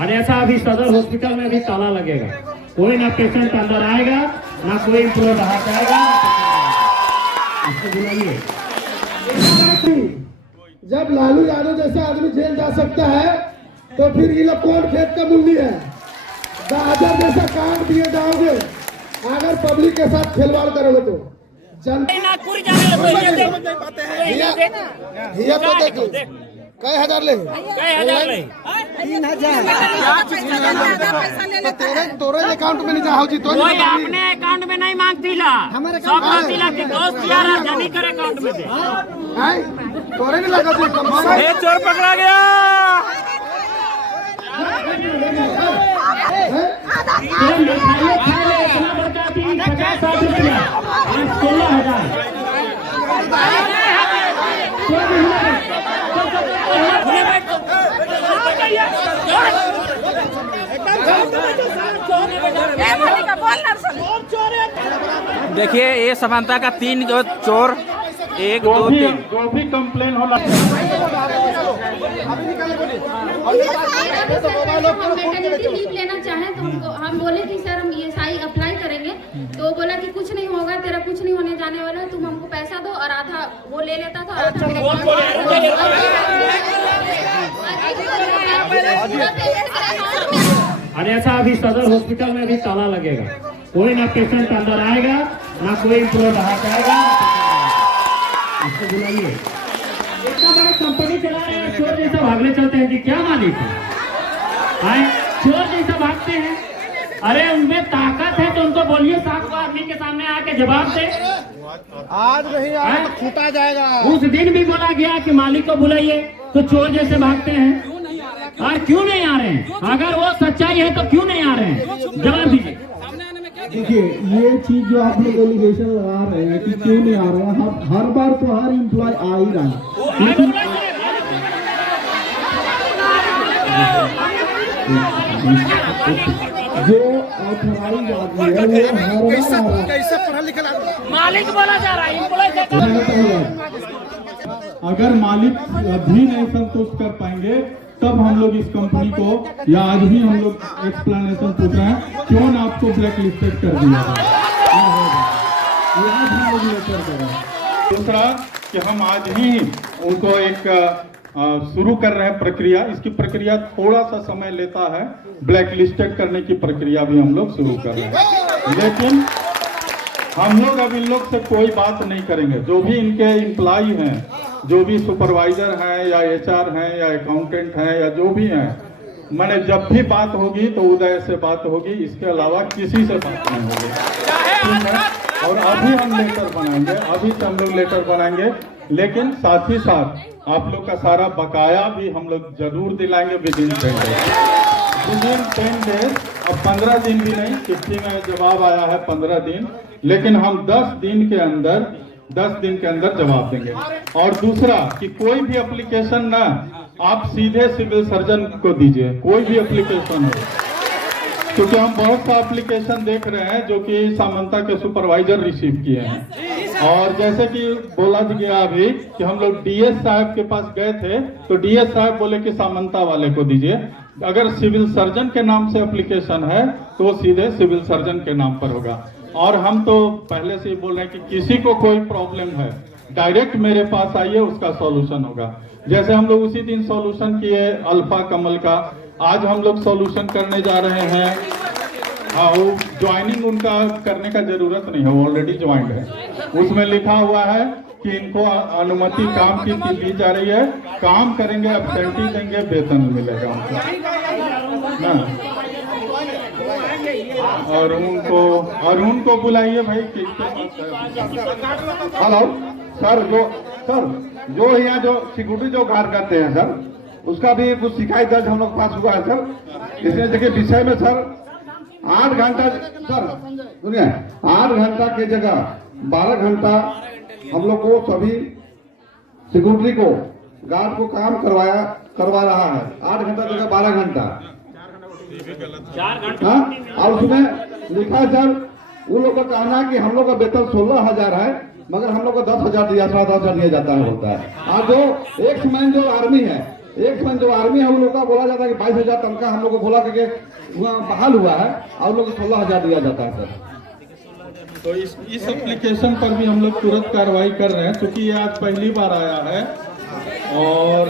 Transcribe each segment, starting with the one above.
अन्यथा अभी सदर हॉस्पिटल में भी ताला लगेगा, कोई ना पेशेंट अंदर आएगा ना कोई एम्प्लॉय बाहर जाएगा। इसको बुलाइए। कोई अपने अकाउंट में नहीं मांगती ला, सब मांगती ला कि दोस्त यार जनी करे अकाउंट में दे। हैं तोरे नहीं लगा जी कम ये चोर पकड़ा गया। देखिए ये समानता का 3 जो चोर 1 2 3 जो भी कंप्लेन होला लीव लेना चाहें तो हम बोले कि सर हम ESI अप्लाई करेंगे, तो वो बोला कि कुछ नहीं होगा, तेरा कुछ नहीं होने जाने वाला है, तुम हमको पैसा दो। और आधा वो ले लेता था, आधा अन्यथा अभी सदर हॉस्पिटल में भी ताला लगेगा, कोई ना पेशेंट अंदर आएगा ना कोई एम्प्लॉय बाहर जाएगा। इसको बुलाइए। इतना बड़ा कंपनी चला रहे हैं, चोर जैसा भागने चलते हैं जी, क्या मालिक है? चोर जैसा भागते हैं। अरे उनमें ताकत है तो उनको बोलिए 7 आदमी के सामने आके जवाब दे। आज नहीं आया तो छूटा जाएगा। उस दिन भी बोला गया कि मालिक को बुलाइए, तो चोर जैसे भागते हैं। और क्यों नहीं आ रहे हैं? अगर वो सच्चाई है तो क्यों नहीं आ रहे हैं? जवाब दीजिए। देखिए ये चीज जो आप लोग एलिगेशन लगा रहे हैं कि क्यों नहीं आ रहे हैं, हर बार तो हर एम्प्लॉय आ ही रहा है, लेकिन जो ऑथराइज आदमी है वो हर बार कैसे पढ़ा लिखा मालिक बोला जा रहा है। अगर मालिक भी नहीं संतुष्ट कर पाएंगे तब हम लोग इस कंपनी को, या आज भी हम लोग एक्सप्लेनेशन पूछ रहे हैं क्यों ना आपको ब्लैक लिस्टेड कर दिया दूसरा कि हम आज ही उनको एक शुरू कर रहे हैं प्रक्रिया। इसकी प्रक्रिया थोड़ा सा समय लेता है, ब्लैक लिस्टेड करने की प्रक्रिया भी हम लोग शुरू कर रहे हैं, लेकिन हम लोग अब इन लोग से कोई बात नहीं करेंगे। जो भी इनके एम्प्लॉय हैं, जो भी सुपरवाइजर हैं या HR हैं या अकाउंटेंट हैं या जो भी हैं, मैंने जब भी बात होगी तो उदय से बात होगी, इसके अलावा किसी से बात नहीं होगी, ठीक है? और अभी हम लेटर बनाएंगे, अभी से हम लोग लेटर बनाएंगे, लेकिन साथ ही साथ आप लोग का सारा बकाया भी हम लोग जरूर दिलाएंगे विदिन 10 डेज। अब 15 दिन भी नहीं, चिट्ठी में जवाब आया है 15 दिन, लेकिन हम 10 दिन के अंदर जवाब देंगे। और दूसरा कि कोई भी एप्लीकेशन ना आप सीधे सिविल सर्जन को दीजिए, कोई भी एप्लीकेशन हो, क्योंकि हम बहुत सा एप्लीकेशन देख रहे हैं जो कि सामंता के सुपरवाइजर रिसीव किए हैं। और जैसे कि बोला गया अभी कि हम लोग DS साहब के पास गए थे तो DS साहब बोले कि सामंता वाले को दीजिए। अगर सिविल सर्जन के नाम से एप्लीकेशन है तो वो सीधे सिविल सर्जन के नाम पर होगा। और हम तो पहले से ही बोल रहे हैं कि किसी को कोई प्रॉब्लम है डायरेक्ट मेरे पास आइए, उसका सॉल्यूशन होगा। जैसे हम लोग उसी दिन सॉल्यूशन किए अल्फा कमल का, आज हम लोग सॉल्यूशन करने जा रहे हैं। वो ज्वाइनिंग उनका करने का जरूरत नहीं है, वो ऑलरेडी ज्वाइंड है। उसमें लिखा हुआ है कि इनको अनुमति काम की दी जा रही है, काम करेंगे, एब्सेंटी देंगे, वेतन मिलेगा उनको। और उनको बुलाइए भाई। हेलो सर, जो यहाँ जो सिक्योरिटी जो गार्ड करते हैं सर, उसका भी कुछ शिकायत दर्ज हम लोग पास हुआ है सर। इसलिए देखिए विषय में सर 8 घंटा सर सुनिए, 8 घंटा की जगह 12 घंटा हम लोग को सभी सिक्योरिटी को गार्ड को काम करवा रहा है। 8 घंटा जगह 12 घंटा। हाँ, और उसमें लिखा है सर, उन लोग का कहना है कि हम लोग का वेतन 16,000 है, मगर हम लोग को 10,000 दिया, 7,000 दिया जाता है होता है। और जो एक्स मैन जो आर्मी है एक समय जो आर्मी है उन लोग का बोला जाता है कि 22,000 तनख्वाह हम लोग को बोला करके वहाँ बहाल हुआ है और लोग को 16,000 दिया जाता है सर। तो इस एप्लीकेशन पर भी हम लोग तुरंत कार्रवाई कर रहे हैं, क्योंकि ये आज पहली बार आया है और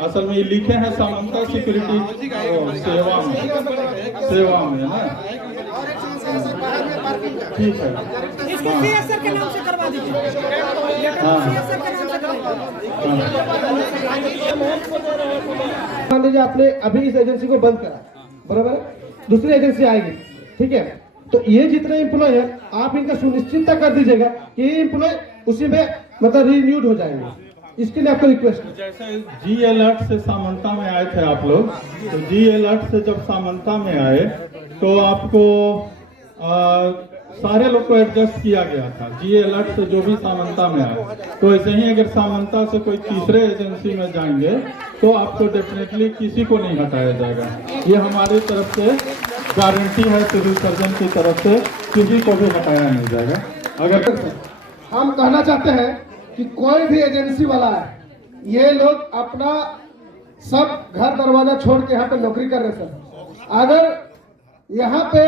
असल में ये लिखे हैं सामंता सिक्योरिटी सेवा में ना। ठीक है, इसको सीएसआर के नाम से करवा दीजिए। सीएसआर के नाम से मान लीजिए आपने अभी इस एजेंसी को बंद करा, बराबर है, दूसरी एजेंसी आएगी, ठीक है, तो ये जितने एम्प्लॉय है आप इनका सुनिश्चितता कर दीजिएगा कि ये एम्प्लॉय उसी में मतलब रिन्यूड हो जाएंगे। इसके लिए आपको रिक्वेस्ट है। जैसे जी अलर्ट से सामंता में आए थे आप लोग, तो जी अलर्ट से जब सामंता में आए तो आपको सारे लोग को एडजस्ट किया गया था। जी अलर्ट से जो भी सामंता में आए, तो ऐसे ही अगर सामंता से कोई तीसरे एजेंसी में जाएंगे तो आपको डेफिनेटली किसी को नहीं हटाया जाएगा। ये हमारी तरफ से गारंटी है, सिविल सर्जन की तरफ से किसी को भी हटाया नहीं जाएगा। अगर हम कहना चाहते हैं कि कोई भी एजेंसी वाला है, ये लोग अपना सब घर दरवाजा छोड़ के यहाँ पे नौकरी कर रहे सर। अगर यहाँ पे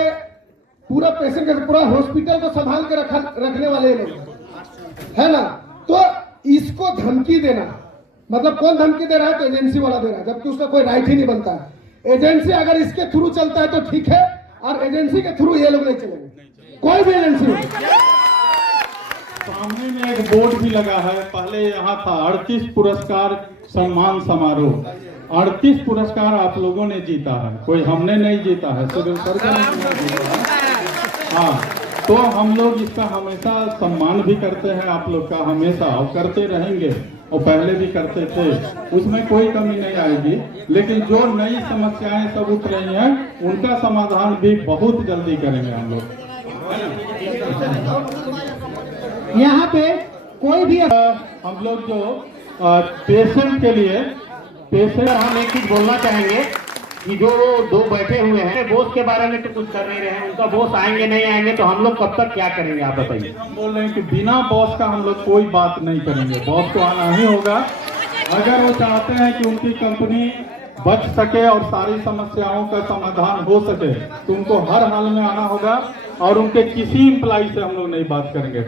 पूरा पेशेंट का पूरा हॉस्पिटल को संभाल के रखने वाले लोग है ना, तो इसको धमकी देना, मतलब कौन धमकी दे रहा है? तो एजेंसी वाला दे रहा है, जबकि उसका कोई राइट ही नहीं बनता है। एजेंसी अगर इसके थ्रू चलता है तो ठीक है, और एजेंसी के थ्रू ये लोग नहीं चलेंगे, कोई भी एजेंसी हो। सामने में एक बोर्ड भी लगा है, पहले यहाँ था 38 पुरस्कार सम्मान समारोह। 38 पुरस्कार आप लोगों ने जीता है, कोई हमने नहीं जीता है, सिविल सर्जन ने जीता है। हाँ, तो हम लोग इसका हमेशा सम्मान भी करते हैं आप लोग का, हमेशा, और करते रहेंगे, और पहले भी करते थे, उसमें कोई कमी नहीं आएगी। लेकिन जो नई समस्याएं सब उठ रही हैं उनका समाधान भी बहुत जल्दी करेंगे हम लोग। यहाँ पे कोई भी हम लोग जो पेशेंट के लिए हम एक चीज बोलना चाहेंगे कि जो दो बैठे हुए हैं बॉस के बारे में तो कुछ कर नहीं रहे हैं, उनका बॉस आएंगे नहीं आएंगे तो हम लोग कब तक क्या करेंगे आप बताइए। हम बोल रहे हैं कि बिना बॉस का हम लोग कोई बात नहीं करेंगे, बॉस को आना ही होगा। अगर वो चाहते हैं कि उनकी कंपनी बच सके और सारी समस्याओं का समाधान हो सके तो उनको हर हाल में आना होगा, और उनके किसी एम्प्लॉय से हम लोग नहीं बात करेंगे।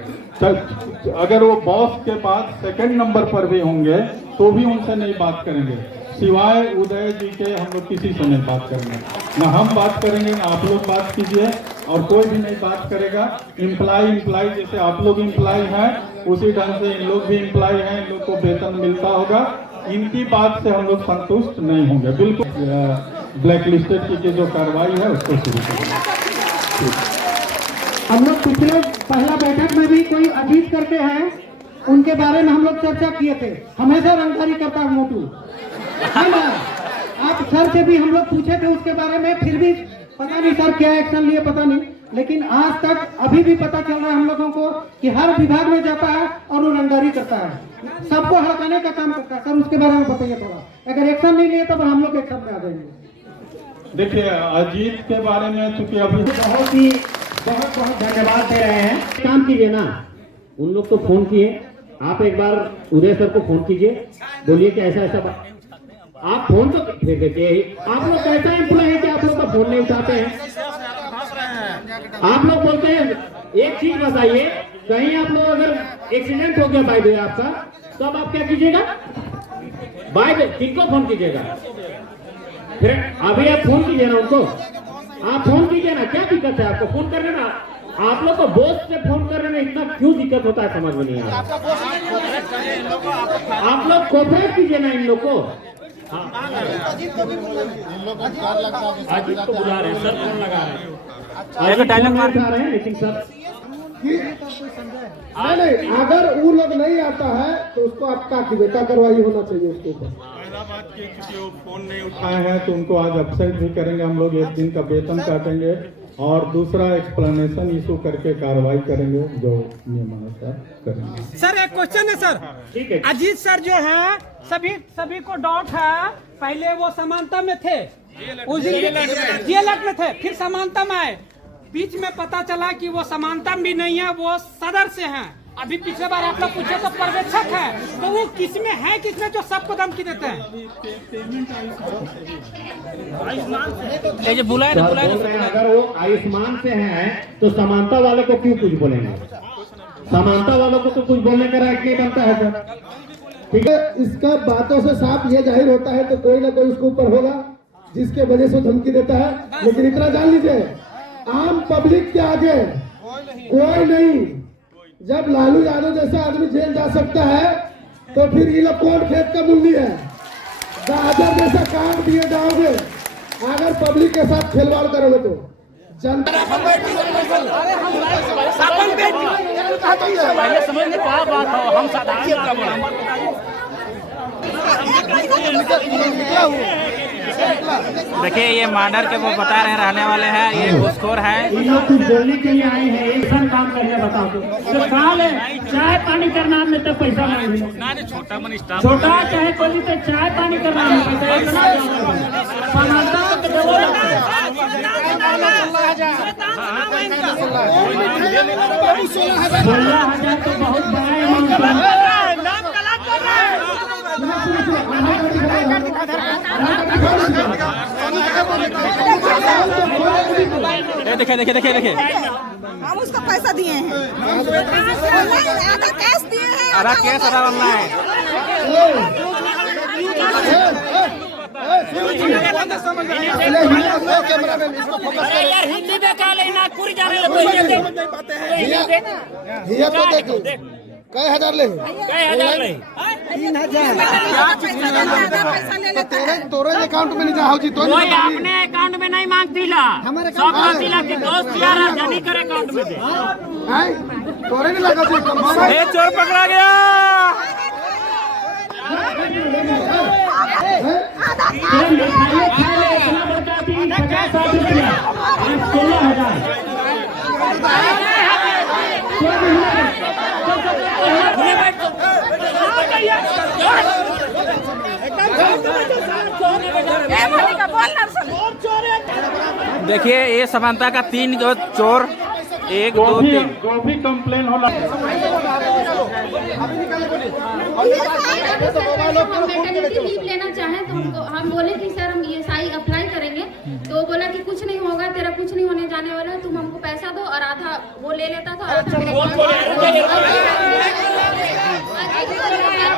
अगर वो बॉस के बाद सेकंड नंबर पर भी होंगे तो भी उनसे नहीं बात करेंगे, सिवाय उदय जी के हम लोग किसी से नहीं बात करेंगे। ना हम बात करेंगे ना आप लोग बात कीजिए, और कोई भी नहीं बात करेगा। इम्प्लाई जैसे आप लोग इम्प्लाई हैं उसी ढंग से इन लोग भी इम्प्लाई हैं, इन लोग को वेतन मिलता होगा। इनकी बात से हम लोग संतुष्ट नहीं होंगे, बिल्कुल। ब्लैक लिस्टेड की जो कार्रवाई है उसको शुरू करेंगे। हम लोग पिछले पहला बैठक में भी कोई अजीत करते हैं, उनके बारे में हम लोग चर्चा किए थे। हमेशा रंगदारी करता है मोटू, है ना। आप सर से भी हम लोग पूछे थे उसके बारे में, फिर भी पता नहीं सर क्या एक्शन लिए, पता नहीं। लेकिन आज तक अभी भी पता चल रहा है हम लोगों को कि हर विभाग में जाता है और वो रंगदारी करता है, सबको हड़काने का काम करता है। सर उसके बारे में बताइए थोड़ा, अगर एक्शन नहीं लिए तो हम लोग एक्शन में आ जाएंगे। देखिए, अजीत के बारे में चूंकि अभी बहुत धन्यवाद दे रहे हैं। काम कीजिए ना, उन लोग को फोन किए, आप एक बार उदय सर को फोन कीजिए, बोलिए कि ऐसा ऐसा बात। आप फोन तो देखिए, आप लोग कैसा एम्प्लॉय है कि आप लोग का फोन नहीं उठाते हैं। आप लोग बोलते हैं, एक चीज बताइए, कहीं आप लोग अगर एक्सीडेंट हो गया बाय द वे आपका, तब आप क्या कीजिएगा? बाय द किनको फोन कीजिएगा? फिर अभी आप फोन कीजिए ना उनको, आप फोन कीजिए ना, क्या दिक्कत है आपको फोन करने में? आप लोग को बॉस से फोन करने में इतना क्यों दिक्कत होता है, समझ में नहीं आ रहा। आप लोग कोऑपरेट कीजिए ना इन लोग को। अजीत को बुला रहे हैं सर, फोन लगा रहे हैं, डायलॉग मार रहे हैं, लेकिन सर नहीं, अगर वो लोग नहीं आता है तो उसको आप क्या कार्रवाई होना चाहिए उसके ऊपर। पहला बात की, क्योंकि वो फोन नहीं उठाए हैं तो उनको आज अपसेट भी करेंगे हम लोग, 1 दिन का वेतन काटेंगे, और दूसरा एक्सप्लेनेशन इशू करके कार्रवाई करेंगे जो नियमानुसार करेंगे। सर एक क्वेश्चन है सर, ठीक है। अजीत सर जो है सभी को डाउट है, पहले वो समानता में थे, उस दिन जीएलएफ में थे, फिर समानता में आए, बीच में पता चला कि वो समानता भी नहीं है, वो सदर से हैं। अभी पिछले बार आप लोग पूछे तो पर्यवेक्षक है, तो वो किसमें है, किसमें जो सबको धमकी देते हैं? ये जो बुलाए ना बोल रहे हैं, अगर वो आयुष्मान से हैं तो समानता वाले को क्यों कुछ बोलेंगे? समानता वालों को तो कुछ बोलने का राइट नहीं बनता है सर। ठीक है, इसका बातों से साफ ये जाहिर होता है तो कोई ना कोई उसके ऊपर होगा जिसके वजह से धमकी देता है। लेकिन इतना जान लीजिए, आम पब्लिक के आगे कोई नहीं। जब लालू यादव जैसा आदमी जेल जा सकता है तो फिर ये लोग कौन खेत का मूल्य है? गाजर जैसा काम दिए जाओगे अगर पब्लिक के साथ खिलवाड़ करोगे तो जनता समझ में क्या बात हो, हम साधारण देखिए ये मर्डर के वो बता रहे रहने वाले हैं, ये घूसखोर है। इन लोग कुछ बोलने के लिए आए हैं, एक सन काम करने बताओ तो कहा ले चाय पानी करना में तो पैसा मांगे, छोटा चाहे कोई तो चाय पानी करना में पैसा इतना समानता तो देवो लगता है। 16,000 तो बहुत बड़ा अमाउंट है। देखिए देखिए देखिए देखिए, हम उसको पैसा दिए हैं, आधा कैश दिए हैं, आधा कैश आधा ऑनलाइन। यार हिंदी में क्या लेना, पूरी जाने लगे तो देखो कई हजार ले 3,000 पैसा ले लेते हैं। तोरे अकाउंट में नहीं जाओ जी तो कोई अपने अकाउंट में नहीं मांगती ला, सब मांगती ला कि दोस्त यार जानी करे अकाउंट में दे। तोरे नहीं लगा जी ये चोर पकड़ा गया। इतना बड़का 50-60 रुपया 16,000। देखिए ये समानता का 3 चोर, 1 2 3 जो भी कंप्लेन होला लीव लेना चाहें तो हम बोले कि सर हम ESI अप्लाई करेंगे, तो वो बोला कि कुछ नहीं होगा, तेरा कुछ नहीं होने जाने वाला है, तुम हमको पैसा दो। और आधा वो ले लेता था, आधा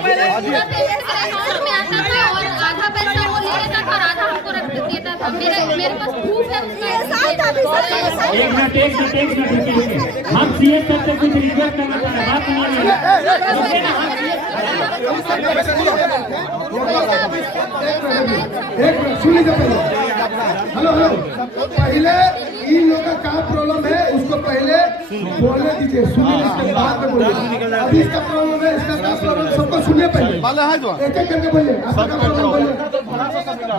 मेरे अकाउंट में आता था और आधा पैसा वो ले लेता था और आधा हमको रख देता था। मेरे पास प्रूफ है उसका। एक मिनट हम सीएस सर से कुछ रिक्वेस्ट करना चाह रहे हैं, बात सुन लीजिए पहले। हेलो पहले इन लोगों का क्या प्रॉब्लम है उसको पहले बोलने दीजिए, सुनिए, इसके बाद में बोलिए। अभी इसका प्रॉब्लम है, इसका क्या प्रॉब्लम सबको सुनिए पहले, एक एक करके बोलिए। आपका क्या प्रॉब्लम बोलिए,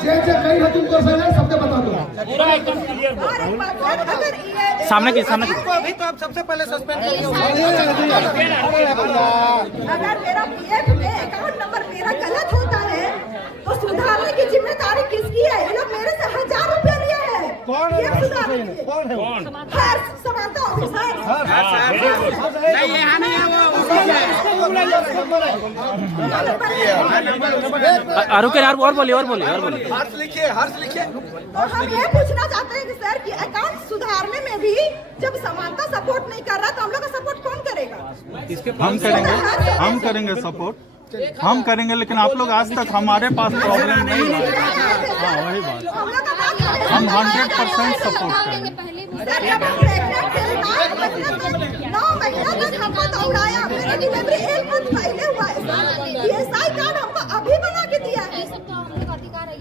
जे कहीं है तुमको सर सबके बता दो। सामने की सामने की। अभी तो आप सबसे पहले सस्पेंड करिए। अगर मेरा PF में अकाउंट नंबर मेरा गलत होता है तो सुधारने की जिम्मेदारी किसकी है? ये लोग मेरे से 1,000 रुपया लिए हैं। कौन है? समानता ऑफिसर। रुके और बोलिए और बोलिए। हर्ष लिखिए। और हम ये पूछना चाहते हैं कि सर कि अकाउंट सुधारने में भी जब समानता सपोर्ट नहीं कर रहा तो हम लोग का सपोर्ट कौन करेगा? हम करेंगे सपोर्ट, हम करेंगे, लेकिन आप लोग आज तक हमारे पास प्रॉब्लम नहीं है। हाँ वही बात, हम 100% सपोर्ट करेंगे। सर जब हम प्रेग्नेंट थे 9 महीना तक हमको दौड़ाया, मेरा डिलीवरी 1 मंथ पहले हुआ है। ESI कार्ड हमको अभी बना के दिया है,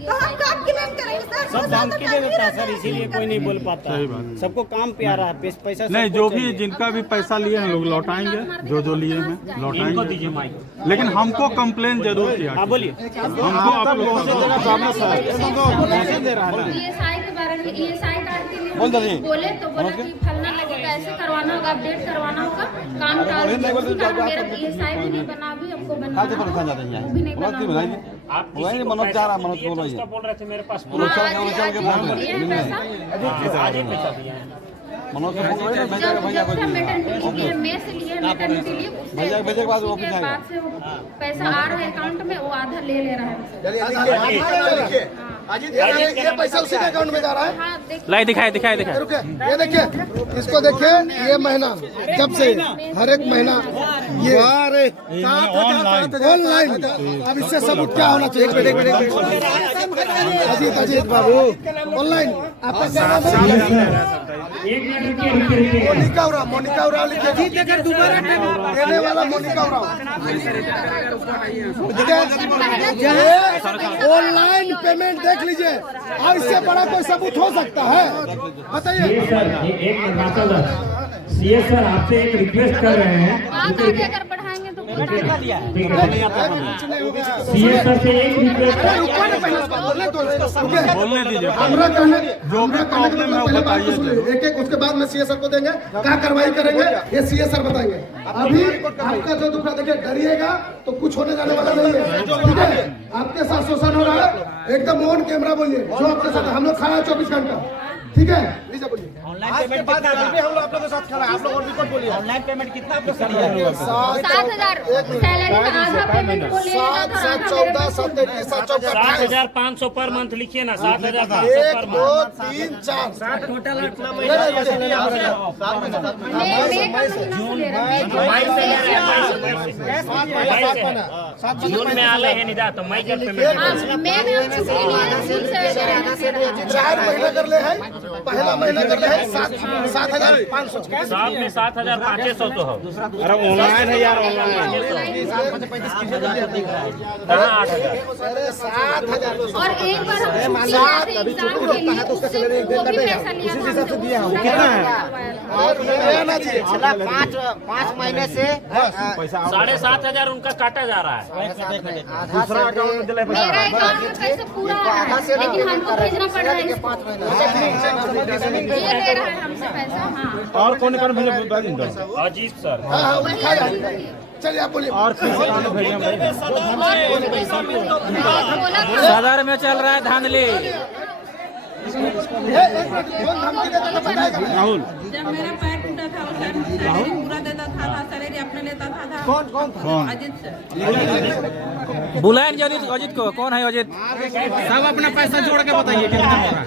तो हम कब क्लेम करेंगे सर? सब धमकी दे देता है सर, इसीलिए कोई नहीं बोल पाता। सही बात। सबको काम पे आ रहा है, पैसा नहीं, जो भी जिनका भी पैसा लिए हैं लोग लौटाएंगे, जो लिए हैं लौटाएंगे, लेकिन हमको कंप्लेन जरूर किया। हाँ बोलिए। हमको आप लोगों से ESI के बारे में ESI कार्ड के लिए बोले तो बोला कि फलना लगेगा, ऐसे करवाना होगा, अपडेट करवाना होगा, काम टाल मेरा ESI भी नहीं बना, अभी हमको बनाना भी नहीं बना। आप मनोज जा रहा, मनोज बोल रहे थे मेरे पास आज ही दिए हैं पैसा। आज ही पैसा दिया है। जब से मैटरनिटी लिए में से लिए मैटरनिटी लिए उसके बाद से वो पैसा आ रहा है अकाउंट में, वो आधा ले रहा है। ये पैसा उसी के अकाउंट में जा रहा है। हाँ, देखिए। लाई दिखाए दिखाए दिखाए। रुके, ये देखिए, इसको देखिए, ये महीना जब से हर एक महीना ये ऑनलाइन। अब इससे सबूत क्या होना चाहिए? अजीत बाबू ऑनलाइन आपका क्या नाम है? एक मिनट रुकिए। मोनिका उराव लिखिए, देने वाला मोनिका उराव। ऑनलाइन पेमेंट देख लीजिए, और इससे बड़ा कोई सबूत हो सकता है? बताइए सर। एक मिनट सीए सर, आपसे एक रिक्वेस्ट कर रहे हैं। आप आगे अगर बढ़ाएंगे तो सीए सर से एक रिक्वेस्ट है। बोलने दीजिए। हमरा कहने पहले बात तो सुनिए, एक उसके बाद में सीए सर को देंगे, क्या कार्रवाई करेंगे ये सीए सर बताएंगे। अभी आपका जो दुख देखिए, डरिएगा तो कुछ होने जाने वाला नहीं है, ठीक है? आपके साथ शोषण हो रहा है, एकदम ऑन कैमरा बोलिए जो आपके साथ। हम लोग खड़ा है 24 घंटा, ठीक है? लीजिए बोलिए। ऑनलाइन पेमेंट कितना हम लोग आप लोगों के साथ खड़ा है, आप लोग और रिपोर्ट बोलिए। ऑनलाइन पेमेंट कितना आप लोग कर रहे हैं? 7,000 सैलरी में आधा पेमेंट को ले लेना था। 7, 14, 17, 7,500 पर मंथ लिखिए ना, 7,500 1, पर 2, मंथ। 3, 4 टोटल कितना महीना पैसा ले रहा है? जून में आले है निदा तो मई का पेमेंट। 4 महीना कर ले है, पहला महीना कर ले है 7,500। 7 में 7,500 तो हो। अरे ऑनलाइन है यार, ऑनलाइन। कहाँ 8,000? 7,000 और एक बार हम एग्जाम के लिए उससे वो भी पैसा लिया था हमने। कितना है? और ना जी 5 महीने से 7,500 उनका काटा जा रहा है। दूसरा अकाउंट में मेरा अकाउंट में पैसा पूरा आ रहा है, लेकिन हमको भेजना पड़ रहा है इसको। ये ले रहा है हमसे पैसा। हाँ, और कौन कौन भेजे? अजीत सर। हाँ, चलिए आप बोलिए। और सदर में चल रहा है धांधली। राहुल जब मेरा पैर टूटा था उस टाइम सैलरी पूरा देता था, सैलरी अपने लेता था। कौन? अजीत सर। बुलाए अजीत को। कौन है अजीत? सब अपना पैसा जोड़ के बताइए कितना हो रहा है।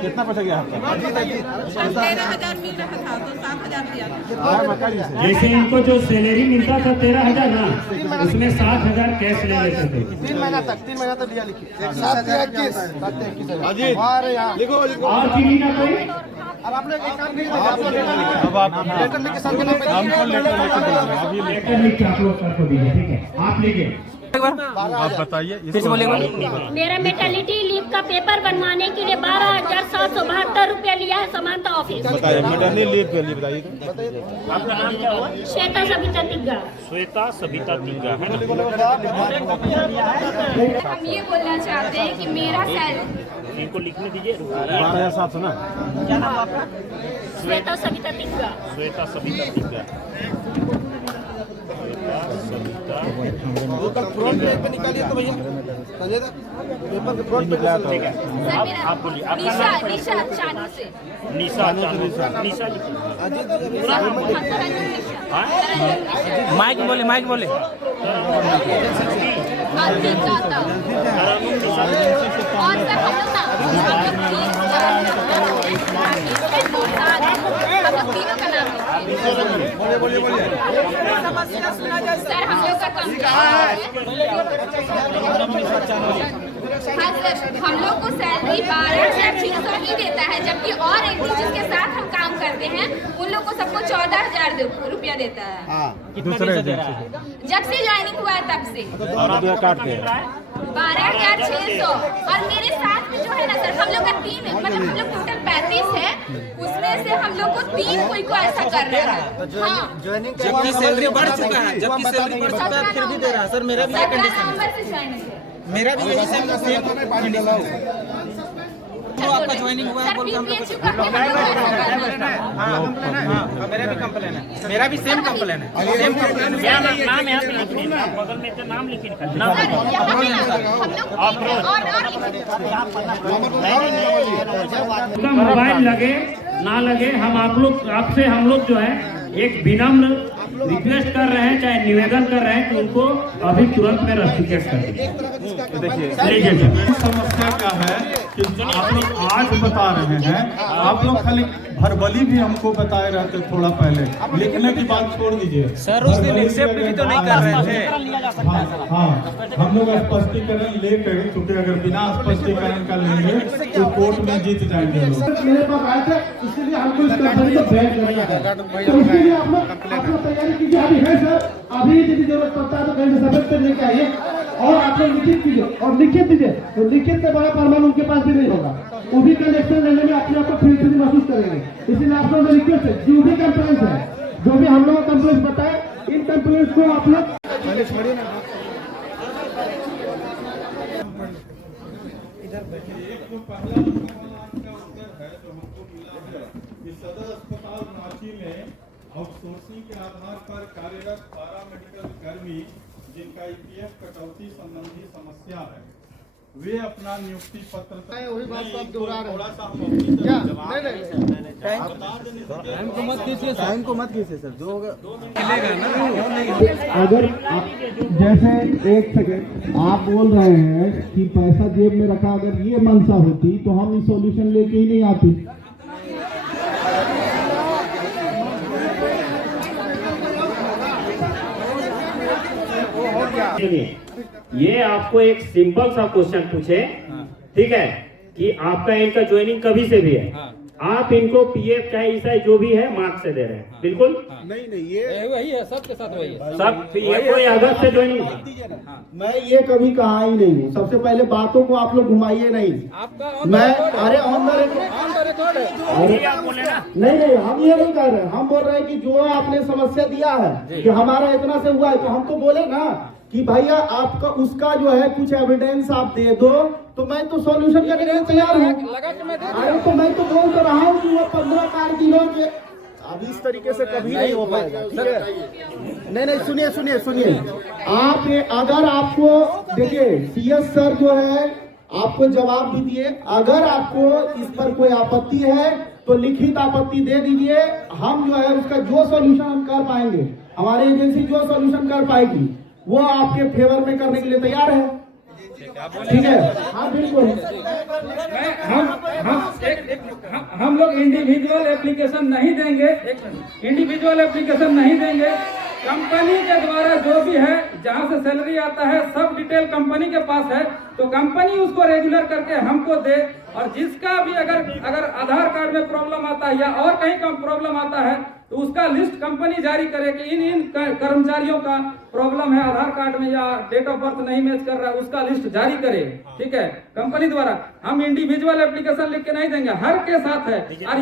कितना पैसा गया आपका? 13,000 मिल रहा था तो 7,000 दिया था। जैसे इनको जो सैलरी मिलता था 13,000 ना, उसमें 7,000 कैश ले लेते थे। 3 महीना तक दिया। लिखिए 7,21 अजीत लिखो और चीनी का कोई अब आपने एक काम नहीं किया, आप लेटर लिख के साथ लेटर लिख के आप लोग सबको दीजिए, ठीक है? आप लीजिए। आप बताइए। फिर से बोलिएगा। मेरा मेटर्निटी लीव का पेपर बनवाने के लिए 12,772 रुपया लिया है समानता ऑफिस। बताइए मेटर्निटी लीव के लिए बताइए। आपका नाम क्या हुआ? श्वेता सविता तिग्गा। श्वेता सविता तिग्गा है ना? हम ये बोलना चाहते हैं कि मेरा सैलरी इनको लिखने दीजिए। 12,700 ना? क्या नाम आपका? श्वेता सविता तिग्गा। श्वेता सविता तिग्गा। फ्रंट पेज पे निकालिए तो भैया पेपर के फ्रंट पेज ठीक है। आप बोलिए आपका नाम। निशा चांदी से। निशा निशा जी पूरा हाँ? माइक बोले। और सर हम लोग तीनों का नाम बोलिए। सर हम लोग का काम हम लोग को सैलरी 12,600 ही देता है, जबकि और एक जिसके साथ हम काम करते हैं उन लोग को सबको 14,000 रुपया देता है। दूसरे जब से ज्वाइनिंग हुआ है तब से और काटते हैं 12,600। और मेरे साथ में जो है ना सर, हम लोग का 3 मतलब हम लोग टोटल 35 है, उसमें से हम लोग को 3 कोई को ऐसा कर रहा है। हाँ, जबकि सैलरी बढ़ चुका है, फिर भी दे रहा है। सर मेरा भी 17 नवंबर से ज्वाइनिंग है। मेरा भी यही सेम थ्रू आपका ज्वाइनिंग हुआ है बोल के हम लोग मेरा भी कंप्लेन है, मेरा भी सेम कंप्लेन है, सेम कंप्लेन है। नाम यहाँ पे लिख दीजिए, आप बगल में नाम लिखिए, मोबाइल लगे ना लगे, हम आप लोग आपसे हम लोग जो है एक विनम्र रिक्वेस्ट कर रहे हैं, चाहे निवेदन कर रहे हैं कि उनको अभी तुरंत में रस्टिकेट कर दीजिए। समस्या क्या है कि आप लोग आज बता रहे हैं, आप लोग खाली भरबली भी हमको बताए रहते थोड़ा पहले, लिखने की बात छोड़ दीजिए सर उस दिन एक्सेप्ट भी तो नहीं कर रहे थे। हाँ, हम लोग स्पष्टीकरण लेकर, क्योंकि अगर बिना स्पष्टीकरण का लेंगे तो कोर्ट में जीत जाएंगे लोग। मेरे पास आए थे, इसलिए हमको इस कंपनी को बैन करना है। तो उसके लिए आप लोग तैयारी कीजिए। अभी है सर, अभी यदि जरूरत पड़ता है तो कहीं से सफेद पेन लेके आइए और आप लोग लिखित कीजिए और लिखित दीजिए। तो लिखित से बड़ा प्रमाण उनके पास भी नहीं होगा, वो भी कलेक्शन लेने में अपने आप को फ्री महसूस करेंगे। इसीलिए आप लोग रिक्वेस्ट है, जो भी कंप्लेंट है, जो भी हम लोग कंप्लेंट बताए, इन कंप्लेंट को आप लोग सदर अस्पताल रांची में आउटसोर्सिंग के आधार पर कार्यरत पारा मेडिकल कर्मी जिनका ईपीएफ कटौती संबंधी समस्या है, वे अपना नियुक्ति पत्र वही बात को आप दोहरा रहे हैं। थोड़ा सा हम अपनी तरफ जवाब टाइम को मत कीजिए सर, जो होगा अगर आप जैसे एक सेकेंड आप बोल रहे हैं कि पैसा जेब में रखा, अगर ये मनसा होती तो हम इस सॉल्यूशन लेके ही नहीं आती। ये आपको एक सिंपल सा क्वेश्चन पूछे, ठीक है, कि आपका इनका ज्वाइनिंग कभी से भी है, आप इनको पीएफ चाहे ईसाई जो भी है मार्क्स से दे रहे हैं, बिल्कुल नहीं ये वही है, सबके साथ वही है, सब पीएफ कोई अगस्त से ज्वाइनिंग। मैं ये कभी कहा ही नहीं हूँ। सबसे पहले बातों को आप लोग घुमाइए नहीं। मैं अरे ऑन द रिकॉर्ड नहीं, हम ये नहीं कह रहे, हम बोल रहे हैं कि जो आपने समस्या दिया है कि हमारा इतना से हुआ है, तो हमको बोले ना कि भैया आपका उसका जो है कुछ एविडेंस आप दे दो, तो मैं तो सॉल्यूशन करने के लिए तैयार हूँ। अरे तो मैं तो बोल तो रहा हूँ कि वो 15 कार्ड दिनों के अब इस तरीके से कभी नहीं हो पाएगा, ठीक है? नहीं सुनिए आप अगर आपको देखिए सीएस सर जो है आपको जवाब भी दिए, अगर आपको इस पर कोई आपत्ति है तो लिखित आपत्ति दे दीजिए। हम जो है उसका जो सॉल्यूशन हम कर पाएंगे, हमारी एजेंसी जो सॉल्यूशन कर पाएगी वो आपके फेवर में करने के लिए तैयार है, ठीक है? हाँ बिल्कुल। हम लोग इंडिविजुअल एप्लीकेशन नहीं देंगे, इंडिविजुअल एप्लीकेशन नहीं देंगे। कंपनी के द्वारा जो भी है, जहां से सैलरी आता है, सब डिटेल कंपनी के पास है, तो कंपनी उसको रेगुलर करके हमको दे। और जिसका भी अगर आधार कार्ड में प्रॉब्लम आता है या और कहीं का प्रॉब्लम आता है, तो उसका लिस्ट कंपनी जारी करे कि इन कर्मचारियों का प्रॉब्लम है आधार कार्ड में या डेट ऑफ बर्थ नहीं मैच कर रहा है, उसका लिस्ट जारी करे, ठीक है, कंपनी द्वारा। हम इंडिविजुअल एप्लीकेशन लिख के नहीं देंगे, हर के साथ है। और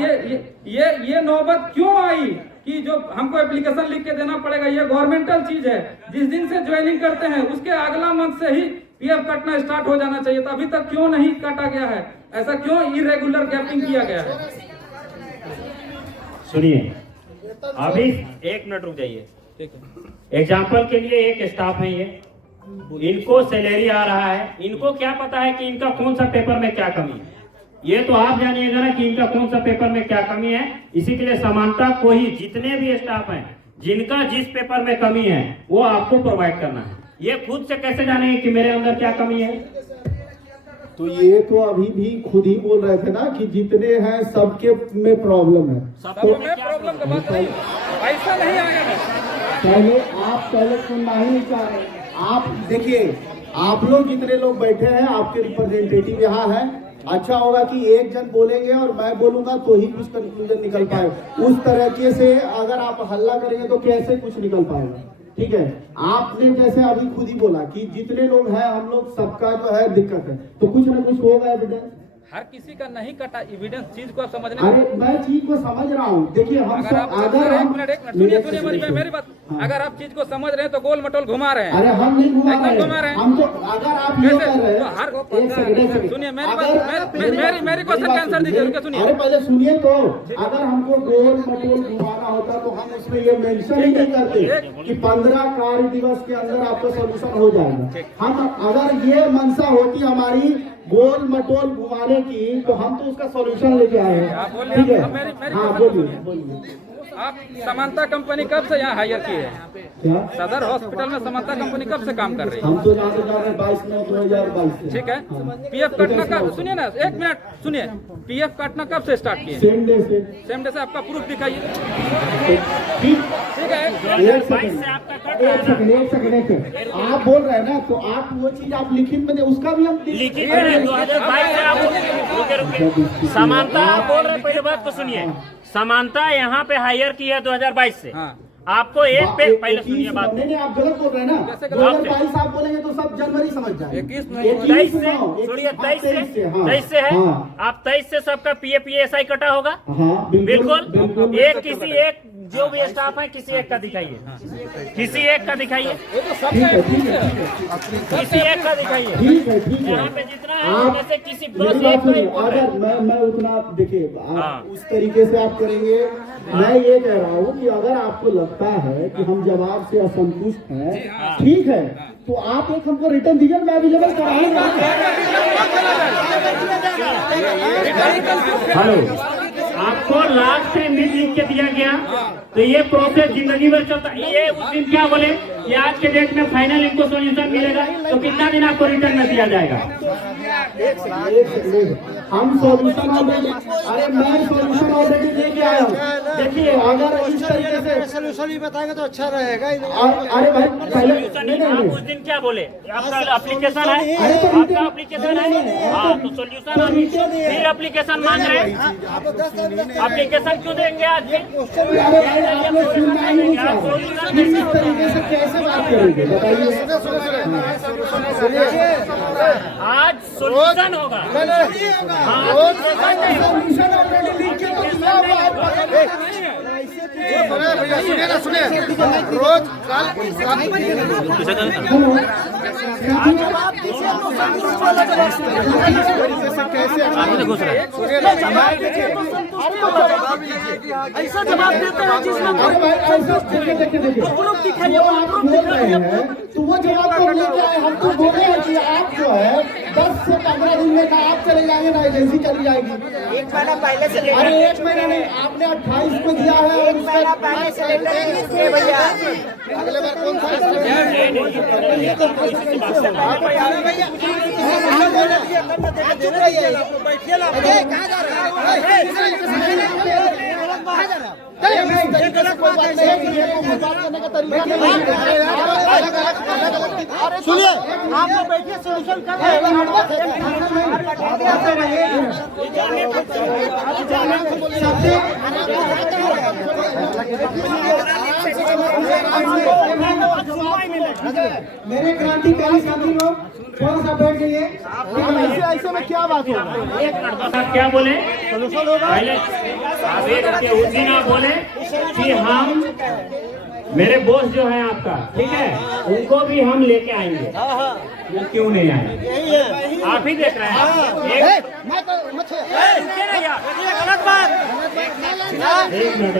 ये नौबत क्यों आई कि जो हमको एप्लीकेशन लिख के देना पड़ेगा? ये गवर्नमेंटल चीज है। जिस दिन से ज्वाइनिंग करते हैं उसके अगला मंथ से ही पीएफ कटना स्टार्ट हो जाना चाहिए, तो अभी तक क्यों नहीं काटा गया है? ऐसा क्यों इरेगुलर गैपिंग किया गया है? सुनिए, अभी 1 मिनट रुक जाइए। एग्जाम्पल के लिए एक स्टाफ है, ये इनको सैलरी आ रहा है, इनको क्या पता है कि इनका कौन सा पेपर में क्या कमी है? ये तो आप जानिएगा ना कि इनका कौन सा पेपर में क्या कमी है। इसी के लिए समानता को ही जितने भी स्टाफ हैं, जिनका जिस पेपर में कमी है वो आपको प्रोवाइड करना है। ये खुद से कैसे जानेंगे कि मेरे अंदर क्या कमी है? तो ये तो अभी भी खुद ही बोल रहे थे ना कि जितने हैं सबके में प्रॉब्लम है। सबके में प्रॉब्लम का बात नहीं, ऐसा नहीं आएगा। पहले सुनना ही नहीं चाह रहे। आप देखिए, आप लोग जितने लोग बैठे हैं, आपके रिप्रेजेंटेटिव यहाँ है। अच्छा होगा कि एक जन बोलेंगे और मैं बोलूंगा तो ही कुछ कंक्लूजन निकल पाए। उस तरीके से अगर आप हल्ला करेंगे तो कैसे कुछ निकल पाएगा? ठीक है, आपने जैसे अभी खुद ही बोला कि जितने लोग हैं हम लोग सबका जो है दिक्कत है, तो कुछ ना कुछ होगा एविडेंस, हर किसी का नहीं कटा एविडेंस चीज को आप समझने। अरे मैं चीज को समझ रहा हूँ। देखिए हम अगर आप एक मिनट सुनिए मेरी बात। अगर आप चीज को समझ रहे हैं तो गोल मटोल घुमा रहे हैं। अरे हम नहीं घुमा रहे हैं। हम तो अगर आप ये कर रहे हैं हर सुनिए मेरी बात, मेरी क्वेश्चन का आंसर दीजिए। उनका सुनिए। अरे पहले सुनिए तो, अगर हमको गोल मटोल घुमाना होता तो हम उसमें ये मेंशन ही नहीं करते कि 15 कार्य दिवस के अंदर आपका सोल्यूशन हो जाएगा। हम अगर ये मंशा होती हमारी गोल मटोल घुमाने की तो हम तो उसका सॉल्यूशन लेके आए हैं। ठीक है, हाँ बोलिए। आप समानता कंपनी कब से यहाँ हायर किए हैं? क्या सदर हॉस्पिटल में समानता कंपनी कब से काम कर रही है? हम तो यहाँ से जा रहे हैं 22/9/2022 से। ठीक है, पीएफ काटना कब, सुनिए ना एक मिनट सुनिए, पीएफ काटना कब से स्टार्ट किए? सेम डे से। सेम डे से। आपका प्रूफ दिखाइए। ठीक है, एक सेकंड आप बोल रहे हैं ना, तो आप वो चीज आप लिखित में उसका भी हम लिखित 2022 से आप रुके समानता आप बोल रहे हैं। पहले बात तो सुनिए, समानता यहाँ पे हायर की है 2022 से। आपको एक पे पहले सुनिए बात। नहीं आप गलत बोल रहे हैं ना। 2022 आप बोलेंगे तो सब जनवरी समझ जाए। 23 से छोड़िए, 23 से है। आप 23 से सबका PF कटा होगा। बिल्कुल। एक किसी एक जो भी स्टाफ है किसी एक का दिखाइए, किसी एक का दिखाइए, किसी एक का दिखाइए। यहाँ पे जितना है जैसे किसी अगर मैं उतना देखिए उस तरीके से आप करेंगे। मैं ये कह रहा हूँ कि अगर आपको लगता है कि हम जवाब से असंतुष्ट हैं, ठीक है, तो आप एक हमको रिटर्न दीजिए, मैं अवेलेबल कराऊंगा। हेलो, आपको लास्ट टाइम भी लिख के दिया गया, तो ये प्रोसेस जिंदगी भर चलता। ये उस दिन क्या बोले कि आज के डेट में फाइनल इनको सोल्यूशन मिलेगा, तो कितना दिन आपको रिटर्न में दिया जाएगा? हम सोल्यूशन ऑलरेडी, अरे मैं सोल्यूशन ऑलरेडी लेके आया हूँ। देखिए अगर इस तरीके से सोल्यूशन ही बताएंगे तो अच्छा रहेगा। अरे भाई पहले आप उस दिन क्या बोले? आपका एप्लीकेशन है, आपका एप्लीकेशन है, हाँ तो सोल्यूशन फिर एप्लीकेशन मांग रहे हैं। एप्लीकेशन क्यों देंगे आज भी? इस तरीके से कैसे बात करेंगे बताइए? आज सोल्यूशन होगा। सुनिए रोज ऐसा जवाब देते हैं जिसमें तो वो जवाब तो लेके आए। हम तो बोले हैं कि आप जो है 10 से 15 दिन में आप चले जाएंगे ना, एजेंसी चली जाएगी। 1 महीना पहले से। अरे 1 महीना नहीं, आपने 28 को दिया है। 1 महीना पहले से लेते भैया। अगले बार कौन सा सुनिए, आप लोग बैठिए, सोल्यूशन कर रहे मेरे क्रांतिकारी साथी लोग थोड़ा सा बैठ जाइए। ऐसे में क्या बात है? क्या बोले? पहले उस दिन आप बोले कि हम मेरे बॉस जो है आपका, ठीक है, उनको भी हम लेके आएंगे। वो क्यों नहीं आए? आप ही देख रहे हैं। गलत बात। एक मिनट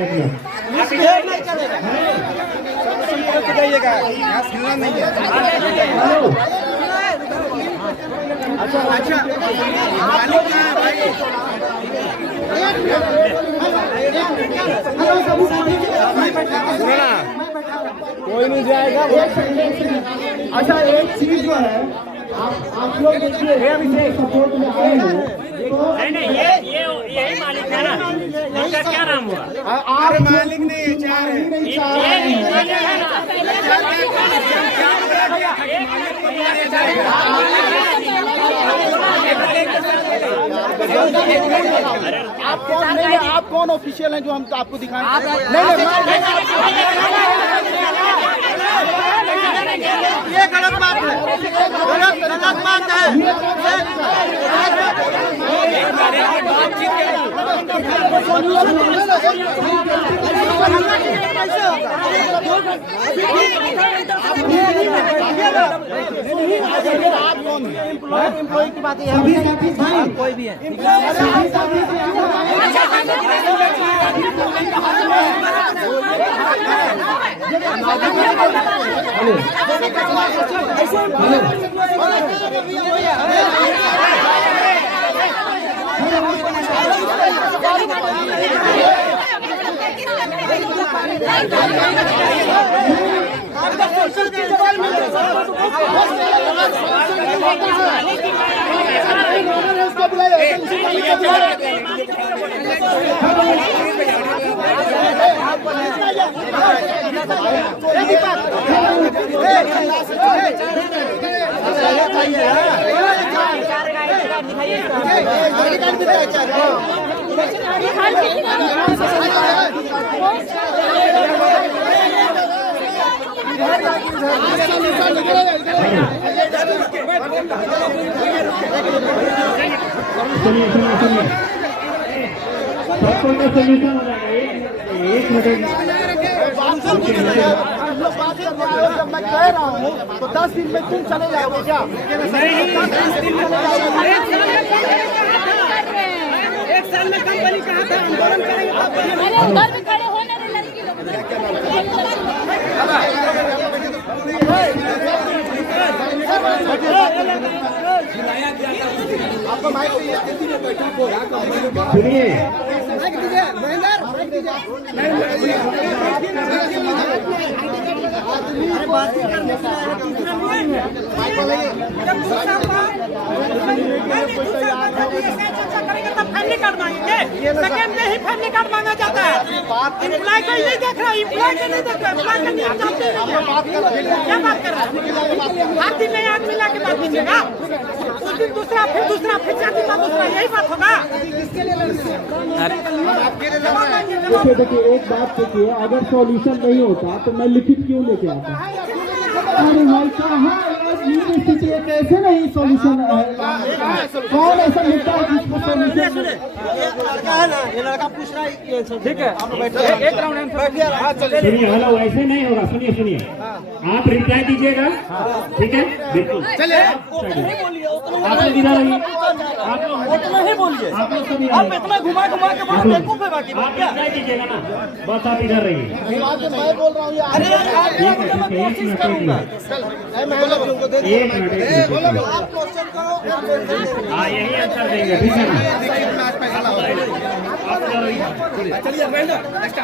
कोई नहीं जाएगा। अच्छा एक चीज जो है आप लोग देखिए सपोर्ट में आए हैं। नहीं यही मालिक है ना, इनका क्या नाम हुआ? आप मालिक नहीं चाह रहे हैं। आप कौन ऑफिशियल हैं जो हम आपको दिखाएं? ये गलत बात है, गलत बात है। एम्प्लॉय की बात है, कोई भी है। सुनिए सबको का सोल्यूशन हो जाएगा। एक मिनट जब मैं कह रहा हूँ तो 10 दिन में तुम चले जाओगे क्या? एक साल में कंपनी कहाँ पे आंदोलन करेंगे? खड़े होने रहे लड़की लोग। आपको माइक सुनिए सेकंड में ही फैमिली कार्ड मांगा जाता है। एम्प्लॉय को नहीं देख रहा, एम्प्लॉय को नहीं देख रहा, एम्प्लॉय का नियम जानते नहीं है। क्या बात कर रहा है? हर दिन नया आदमी ला के बात कीजिएगा, उस दिन दूसरा फिर 4 दिन बाद दूसरा, यही बात होगा। देखिए एक बात देखिए, अगर सॉल्यूशन नहीं होता तो मैं लिखित क्यों लेके आता? अरे भाई कहाँ स्थिति है, कैसे नहीं सॉल्यूशन है? कौन ऐसा लिखता है जिसको सॉल्यूशन? ये लड़का पूछ रहा है, ठीक है, एक राउंड सुनिए। हेलो, ऐसे नहीं होगा। सुनिए आप रिप्लाई दीजिएगा, ठीक है? बिल्कुल आप लोग इधर आइए, आप लोग सभी आप इतना घुमा के बात बेवकूफ है बाकी आप रिप्लाई दीजिएगा ना, बस आप इधर रहिए। मैं बोल रहा हूँ यार। अरे एक मिनट हाँ यही आंसर देंगे, ठीक है ना?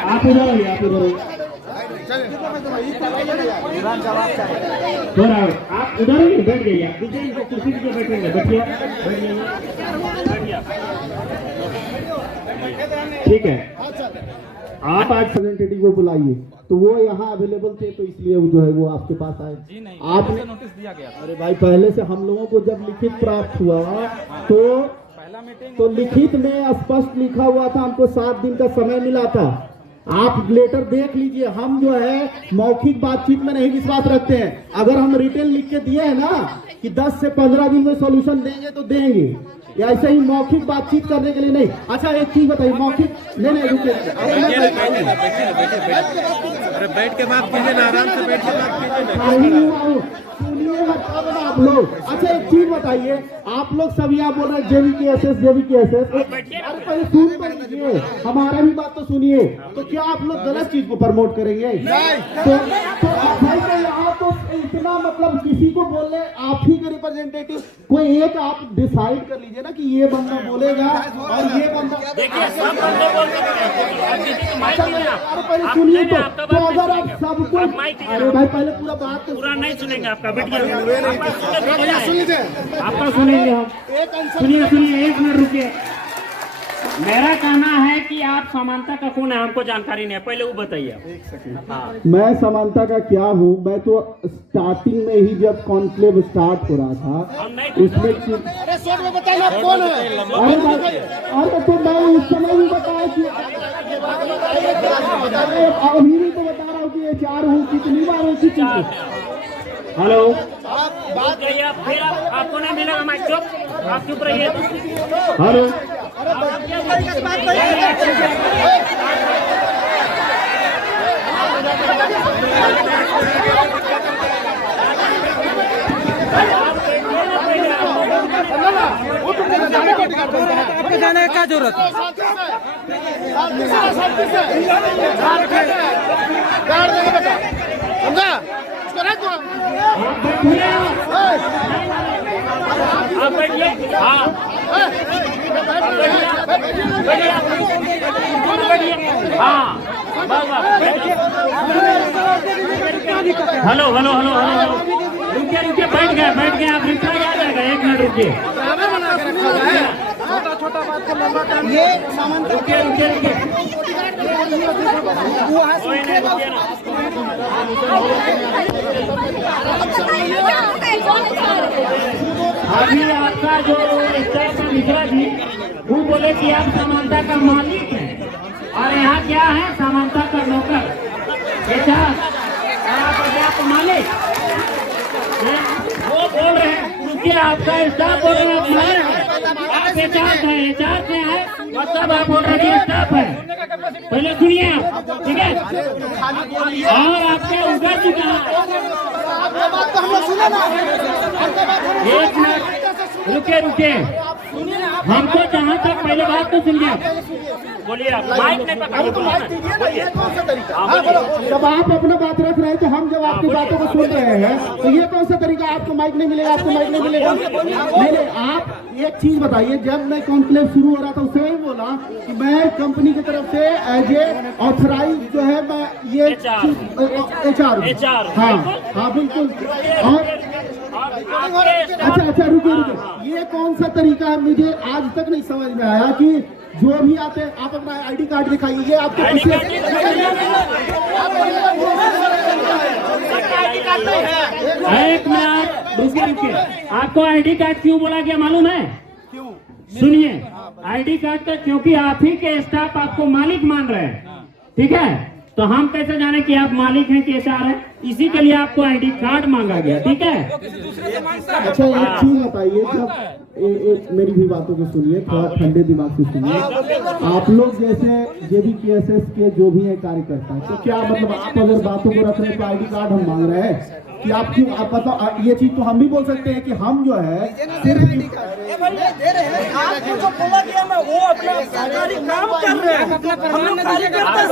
आप उधर आइए, थोड़ा आप उधर ही बैठ जाइए। आप दूसरी कुर्सी पे बैठेंगे, बैठिए। ठीक है, आप आज रिप्रेजेंटेटिव को बुलाइए, तो वो यहाँ अवेलेबल थे तो इसलिए वो जो है वो आपके पास आए। जी नहीं, आपने नोटिस दिया गया। अरे भाई पहले से हम लोगों को जब लिखित प्राप्त हुआ तो पहला मीटिंग लिखित में स्पष्ट लिखा हुआ था, हमको 7 दिन का समय मिला था। आप लेटर देख लीजिए। हम जो है मौखिक बातचीत में नहीं विश्वास रखते हैं। अगर हम रिटर्न लिख के दिए हैं ना कि 10 से 15 दिन में सॉल्यूशन देंगे तो देंगे, या ऐसे ही मौखिक बातचीत करने के लिए नहीं। अच्छा एक चीज बताइए, मौखिक नहीं रुके, अरे बैठ के बात कीजिए ना, आराम से बैठ के बात कीजिए। सुनिए आप लोग। अच्छा एक चीज बताइए, आप लोग सब यहाँ बोल रहे हैं JVKSS। पहले सुन कर लीजिए, हमारा भी बात तो सुनिए। तो क्या आप लोग गलत चीज को प्रमोट करेंगे? तो भाई तो यहाँ तो इतना मतलब किसी को बोलने, आप ही के रिप्रेजेंटेटिव कोई एक आप डिसाइड कर लीजिए ना कि ये बंदा बोलेगा और ये बंदा। पहले सुनिए तो अगर आप सबको, अरे भाई पहले पूरा बात पूरा नहीं सुनेंगे आपका, बैठिए। आपका सुनेंगे हम। सुनिए 1 मिनट रुकिए। मेरा कहना है कि आप समानता का कौन है, हमको जानकारी नहीं है, पहले वो बताइए। हाँ। मैं समानता का क्या हूँ? मैं तो स्टार्टिंग में ही जब कॉन्क्लेव स्टार्ट हो रहा था उसमें बताइए कौन है? अरे तो मैं उस समय भी बताया कि अभी भी तो बता रहा हूँ कि HR हूँ, कितनी बार ऐसी चीज। हेलो, बात करिए। फिर आपको नहीं मिलेगा माइक, चुप, आप चुप रहिए। हेलो, आपके जाने का क्या जरूरत है? समझा? आप बैठिए। हाँ हाँ हेलो हेलो हेलो हेलो रुकिए रुकिए बैठ गए आप रिप्लाई आ जाएगा 1 मिनट रुकिए। छोटा छोटा बात को लंबा कर ये सामान रुकिए अभी आपका जो स्टाफ का मिश्रा जी वो बोले कि आप समानता का मालिक हैं और यहाँ क्या है समानता का नौकर आप मालिक वो बोल रहे हैं रुकिए आपका स्टाफ बोल रहे हैं आप एचआर से है मतलब आप बोल रहे हैं स्टाफ है। पहले सुनिए आप ठीक है और आपके उधर की एक मिनट रुके हमको जहाँ तक पहले बात तो सुनिए बोलिए आप माइक नहीं पकड़िए। जब आप अपना बात रख रहे हैं तो हम जब आपकी बातों को सुन रहे हैं तो ये कौन सा तरीका आपको माइक नहीं मिलेगा नहीं आप एक चीज बताइए जब मैं कॉन्क्लेव शुरू हो रहा था उससे वही बोला कि मैं कंपनी की तरफ से एज ए ऑथराइज जो है मैं ये एचआर हाँ बिल्कुल और अच्छा रुकिए ये कौन सा तरीका है मुझे आज तक नहीं समझ में आया कि जो भी आते हैं आप अपना आईडी कार्ड दिखाइए ये आपके एक मिनट रुकिए आपको आईडी कार्ड क्यों बोला गया मालूम है? सुनिए आईडी कार्ड का क्योंकि आप ही के स्टाफ आपको मालिक मान रहे हैं ठीक है तो हम कैसे जाने कि आप मालिक हैं कि एचआर है इसी के लिए आपको आईडी कार्ड मांगा गया ठीक है। अच्छा एक चीज बताइए जब मेरी भी बातों को सुनिए थोड़ा ठंडे दिमाग से सुनिए आप लोग जैसे JBKSS के जो भी है कार्यकर्ता है तो क्या मतलब आप अगर बातों को रख रहे हैं तो आईडी कार्ड हम मांग रहे हैं कि आप क्यों आप मतलब ये चीज तो हम भी बोल सकते हैं कि हम जो है सिर्फ आपको जो बोला गया ना वो अपना सरकारी काम कर रहे हैं हम लोग कार्यकर्ता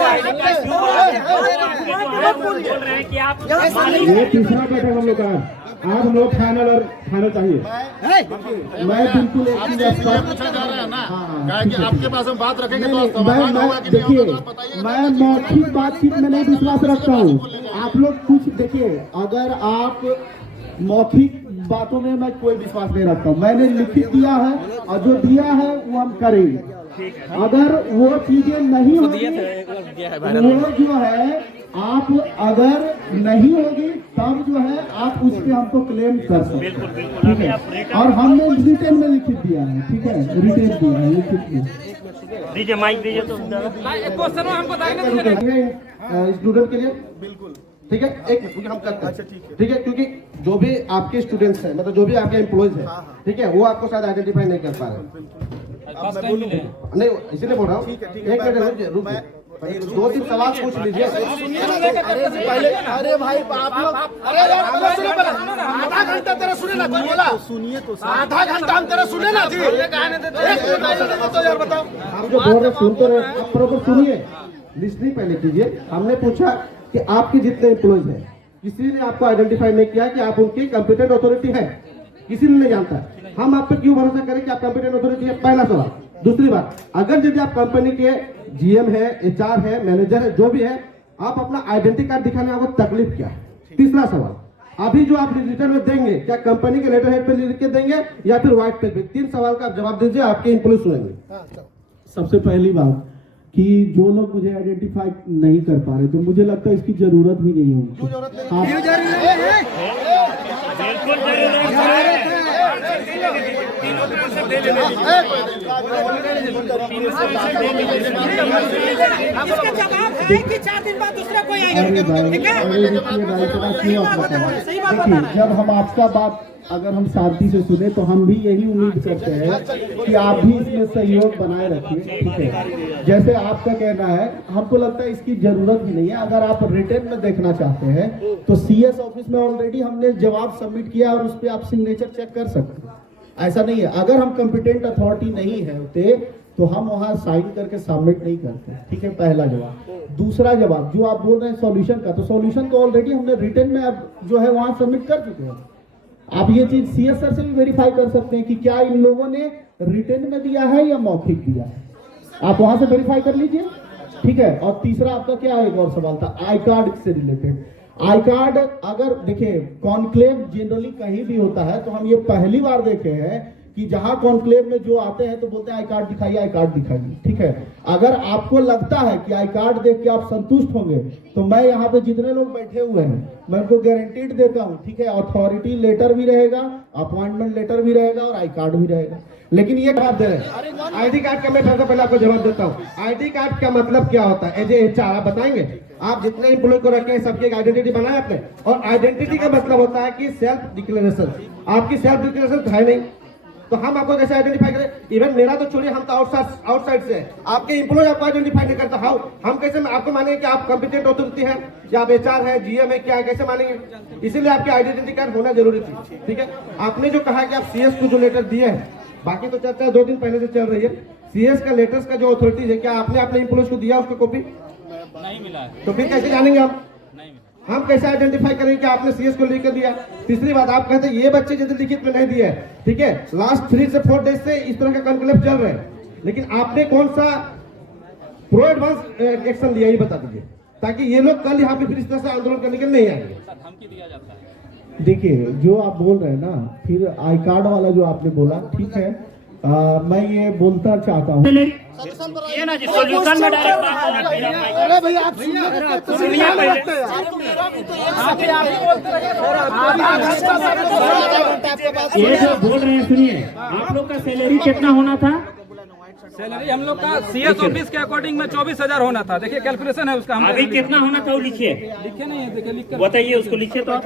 ये तीसरा बैठक हम लोग का आज हम लोग फाइनल और फाइनल चाहिए मैं बिल्कुल एक चीज आपके पास हम बात रखेंगे मैं देखिए मैं मौखिक बातचीत में नहीं विश्वास रखता हूँ आप लोग कुछ देखिए अगर आप मौखिक बातों में मैं कोई विश्वास नहीं रखता हूँ मैंने लिखित दिया है और जो दिया है वो हम करेंगे अगर वो चीजें नहीं होगी वो जो है आप अगर नहीं होगी तब जो है आप उस पर हमको क्लेम कर सकते हैं ठीक है और हमने रिटेन में लिखित दिया है ठीक है रिटेन दिया है लिखित दीजिए माइक दीजिए तो स्टूडेंट के लिए बिल्कुल ठीक है एक हम करते हैं ठीक है क्योंकि जो भी आपके स्टूडेंट्स हैं मतलब जो भी आपके एम्प्लॉयज हैं ठीक है वो आपको शायद आइडेंटिफाई नहीं कर पा रहे नहीं इसीलिए बोल रहा हूँ एक मिनट रुक 2-3 सवाल पूछ लीजिए अरे भाई आप लोग आधा घंटा तेरा सुने ना कोई बोला सुनिए तो आधा घंटा हम तेरा सुने ना जी बताओ हम जो बोल रहे सुन तो रहे आप प्रॉपर सुनिए लिस्टिंग पहले कीजिए हमने पूछा कि आपके जितने एम्प्लॉयज हैं किसी ने आपको आइडेंटिफाई नहीं किया कि आप उनकी कॉम्पिटेंट अथॉरिटी है किसी ने नहीं जानता हम आप पे क्यों भरोसा करें कि आप कॉम्पिटेंट अथॉरिटी है पहला सवाल दूसरी बात अगर यदि आप कंपनी के GM है HR है मैनेजर है जो भी है आप अपना आइडेंटिटी कार्ड दिखाने में आपको तकलीफ क्या है तीसरा सवाल अभी जो आप रिटर्न में देंगे क्या कंपनी के लेटर हेड पे लिख के देंगे या फिर व्हाइट पेपर 3 सवाल का आप जवाब दीजिए आपके एम्प्लॉय सुनेंगे सबसे पहली बात कि जो लोग मुझे आइडेंटिफाई नहीं कर पा रहे तो मुझे लगता है इसकी जरूरत भी नहीं है इसका जवाब है कि 4 दिन बाद दूसरा कोई आएगा, ठीक है? सही बात बता रहा है। जब हम आपका बात अगर हम शांति से सुने तो हम भी यही उम्मीद करते हैं कि आप भी इसमें सहयोग बनाए रखिए, ठीक है? जैसे आपका कहना है, हमको लगता है इसकी जरूरत ही नहीं है। अगर आप रिटर्न में देखना चाहते हैं तो सीएस ऑफिस में ऑलरेडी हमने जवाब सबमिट किया और उस पर आप सिग्नेचर चेक कर सकते हैं। ऐसा नहीं है, अगर हम कंपिटेंट अथॉरिटी नहीं है होते तो हम वहाँ साइन करके सबमिट नहीं करते, ठीक है? पहला जवाब। दूसरा जवाब जो आप बोल रहे हैं सॉल्यूशन का, तो सॉल्यूशन तो ऑलरेडी हमने रिटर्न में अब जो है वहाँ सबमिट कर चुके हैं। आप ये चीज सीएस सर से भी वेरीफाई कर सकते हैं कि क्या इन लोगों ने रिटर्न में दिया है या मौखिक दिया है, आप वहां से वेरीफाई कर लीजिए, ठीक है? और तीसरा आपका क्या एक और सवाल था आई कार्ड से रिलेटेड। आई कार्ड अगर देखिए कॉन्क्लेव जनरली कहीं भी होता है तो हम ये पहली बार देखे हैं कि जहां कॉन्क्लेव में जो आते हैं तो बोलते हैं आई कार्ड दिखाइए, आई कार्ड दिखाइए, ठीक है? अगर आपको लगता है कि आई कार्ड देख के आप संतुष्ट होंगे तो मैं यहाँ पे जितने लोग बैठे हुए हैं मैं उनको गारंटीड देता हूँ, ठीक है? अथॉरिटी लेटर भी रहेगा, अपॉइंटमेंट लेटर भी रहेगा और आई कार्ड भी रहेगा। लेकिन ये जवाब दे रहे हैं आईडी कार्ड का, मैं सबसे पहले आपको जवाब देता हूँ। आईडी कार्ड का मतलब क्या होता है? एज HR आप बताएंगे? आप जितने एम्प्लॉय को रखे हैं सबकी आइडेंटिटी बनाया आपने, और आइडेंटिटी का मतलब होता है कि सेल्फ डिक्लेरेशन। आपकी सेल्फ डिक्लेरेशन है नहीं तो हम आपको कैसे आइडेंटिफाई करें? इवन मेरा तो छोड़िए, हम तो आउटसाइड से है, आपके एम्प्लॉय आपको आइडेंटिफाई नहीं करता। हाउ हम कैसे आपको मानेंगे कि आप कंपिटेंट अथॉरिटी है या आप HR है, GM है, क्या है, कैसे मानेंगे? इसीलिए आपके आइडेंटिटी कार्ड होना जरूरी थी, ठीक है? आपने जो कहा कि आप CS को जो लेटर दिए हैं, बाकी तो चर्चा 2 दिन पहले से चल रही है। CS का लेटर्स का जो अथॉरिटी है, क्या आपने अपने एम्प्लॉयज को दिया उसको कॉपी? नहीं मिला है। तो फिर कैसे जानेंगे हम कैसे आइडेंटिफाई करेंगे कि आपने CS को लेकर दिया? तीसरी बात, आप कहते हैं ये बच्चे जैसे लिखित में नहीं दिया है, ठीक है? लास्ट 3 से 4 डेज से इस तरह का कॉन्क्लेव चल रहे हैं, लेकिन आपने कौन सा प्रो एडवांस एक्शन लिया ये बता दीजिए, ताकि ये लोग कल यहाँ पे फिर इस तरह से आंदोलन करने के नहीं आएंगे। धमकी दिया जाता है। देखिए जो आप बोल रहे हैं ना, फिर आई कार्ड वाला जो आपने बोला, ठीक है? मैं ये बोलता चाहता हूँ ये ना जी सॉल्यूशन में डायरेक्ट। अरे भैया आप सुनिए ये जो बोल रहे हैं, सुनिए आप लोग का सैलरी कितना होना था? सैलरी हम लोग का CS ऑफिस के अकॉर्डिंग में 24,000 होना था। देखिए कैलकुलेशन है उसका। अभी कितना होना था वो लिखिए। लिखे नहीं है, देखिए लिख कर बताइए उसको, लिखिए तो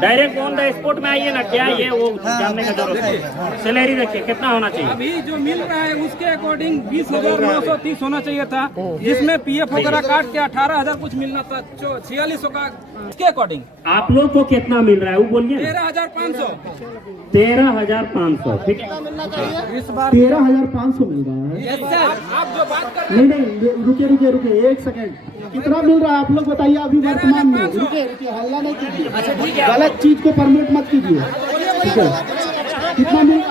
डायरेक्ट ऑन द स्पॉट में आइए ना, क्या ये वो जानने का जरूरत है। सैलरी देखिए कितना होना चाहिए। अभी जो मिल रहा है उसके अकॉर्डिंग 20,930 होना चाहिए था, जिसमें PF वगैरह काट के 18,000 कुछ मिलना था, 4600 का के अकॉर्डिंग। आप लोग को कितना मिल रहा है वो बोलिए। 13,500। 13,500, ठीक है? इस बार 13,500 मिल रहा है। आप जो बात कर नहीं, रुकिए 1 सेकंड, कितना मिल रहा है आप लोग बताइए अभी वर्तमान में? रुकिए हल्ला नहीं कीजिए, गलत चीज को प्रमोट मत कीजिए, ठीक है? कितना मिल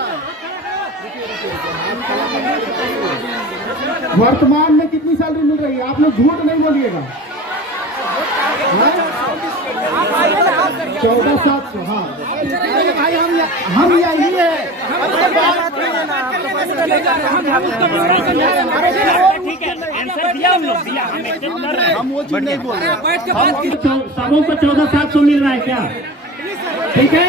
वर्तमान में कितनी सैलरी मिल रही है? आप लोग झूठ नहीं बोलिएगा। 14,700। हाँ हम यही है। ठीक है, आंसर दिया हम लोग, दिया, हम एक्सेप्ट कर रहे हैं। हम वो चीज नहीं बोल रहे। सबों को 14,700 मिल रहा है क्या? ठीक है,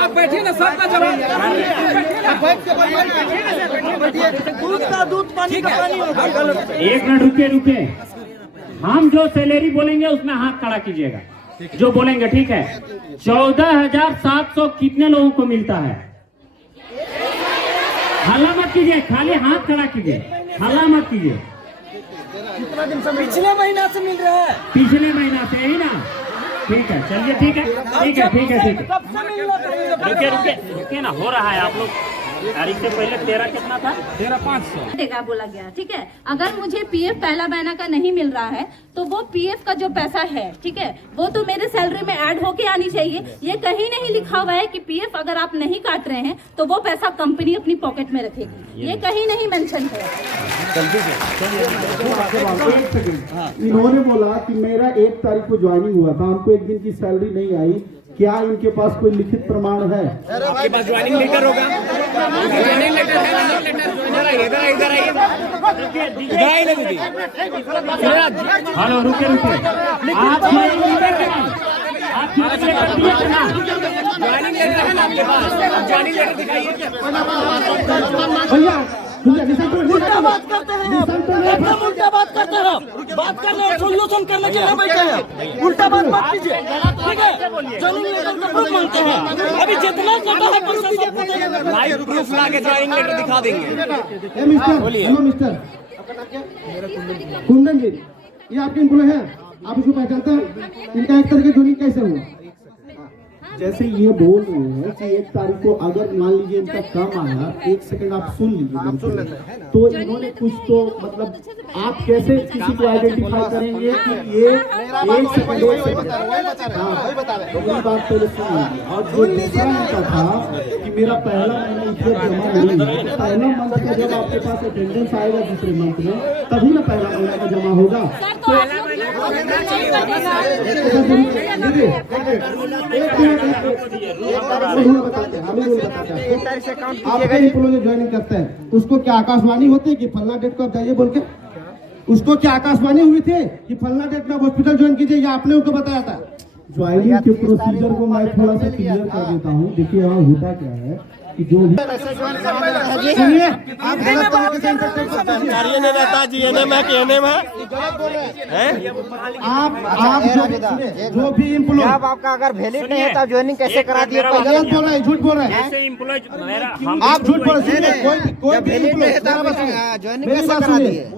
आप बैठिए ना, सबका जवाब। दूध का दूध, पानी का पानी होगा। 1 मिनट रुके। हम जो सैलरी बोलेंगे उसमें हाथ खड़ा कीजिएगा, जो बोलेंगे, ठीक है? 14,700 कितने लोगों को मिलता है? हल्ला मत कीजिए, खाली हाथ खड़ा कीजिए, हल्ला मत कीजिए। पिछले महीना से मिल रहा है। पिछले महीना से ही ना? ठीक है, चलिए, ठीक है। रुके ना, हो रहा है। आप लोग तारीख से पहले 13 कितना था? 13,500 देगा बोला गया, ठीक है? अगर मुझे PF पहला महीना का नहीं मिल रहा है तो वो PF का जो पैसा है, ठीक है, वो तो मेरे सैलरी में ऐड होके आनी चाहिए। ये कहीं नहीं लिखा हुआ है कि PF अगर आप नहीं काट रहे हैं तो वो पैसा कंपनी अपनी पॉकेट में रखेगी, ये कहीं नहीं मेंशन है। इन्होंने बोला कि मेरा 1 तारीख को ज्वाइनिंग हुआ था, हमको 1 दिन की सैलरी नहीं आई, क्या इनके पास कोई लिखित प्रमाण है? आपके पास ज्वाइनिंग लेटर होगा, ज्वाइनिंग लेटर है ना, इधर आइए, इधर आइए, इधर आइए, इधर आइए ना दीदी। हेलो, रुके रुके, आप ज्वाइनिंग लेटर दिए ना? ज्वाइनिंग लेटर है ना आपके पास, आप ज्वाइनिंग लेटर दिखाइए। भैया उल्टा बात करते हैं, एकदम उल्टा बात करते हो, बात करने और सोल्यूशन करने के लिए बैठे हैं, उल्टा बात मत कीजिए, ठीक है? ज्वाइनिंग लेटर का प्रूफ मांगते हैं, अभी जितना कटा है लाइव प्रूफ ला के ज्वाइनिंग लेटर दिखा देंगे। हेलो मिस्टर कुंदन जी, ये आपके एम्प्लॉय है, आप इसको पहचानते हैं? इनका एक तरह का ज्वाइनिंग कैसे हुआ? जैसे ये बोल रहे हैं कि 1 तारीख को अगर मान लीजिए इनका काम आया, 1 सेकंड आप सुन लीजिए, तो इन्होंने कुछ तो मतलब आप कैसे किसी को आइडेंटिफाई करेंगे कि ये 1 सेकंड बात पहले सुन लीजिए। और जो दूसरा इनका था कि मेरा पहला महीना इसलिए जमा नहीं, पहला मंथ का जब आपके पास अटेंडेंस आएगा दूसरे मंथ में, तभी ना पहला महीना का जमा होगा। आपके एम्प्लॉय ज्वाइनिंग करते हैं, उसको क्या आकाशवाणी होती है कि फलना डेट को आप जाइए बोल के? उसको क्या आकाशवाणी हुई थी कि फलना डेट में हॉस्पिटल ज्वाइन कीजिए, या आपने उनको बताया था? ज्वाइनिंग के प्रोसीजर को मैं थोड़ा सा क्लियर कर देता हूँ। देखिए यहाँ होता क्या है कि जो भी सुनिए, आप गलत तरीके से आप जो भी एम्प्लॉय आपका अगर वैलिड नहीं है तो ज्वाइनिंग कैसे करा दिए? गलत बोल रहे हैं, झूठ बोल रहे हैं, आप झूठ बोल रहे हैं। कोई भी एम्प्लॉय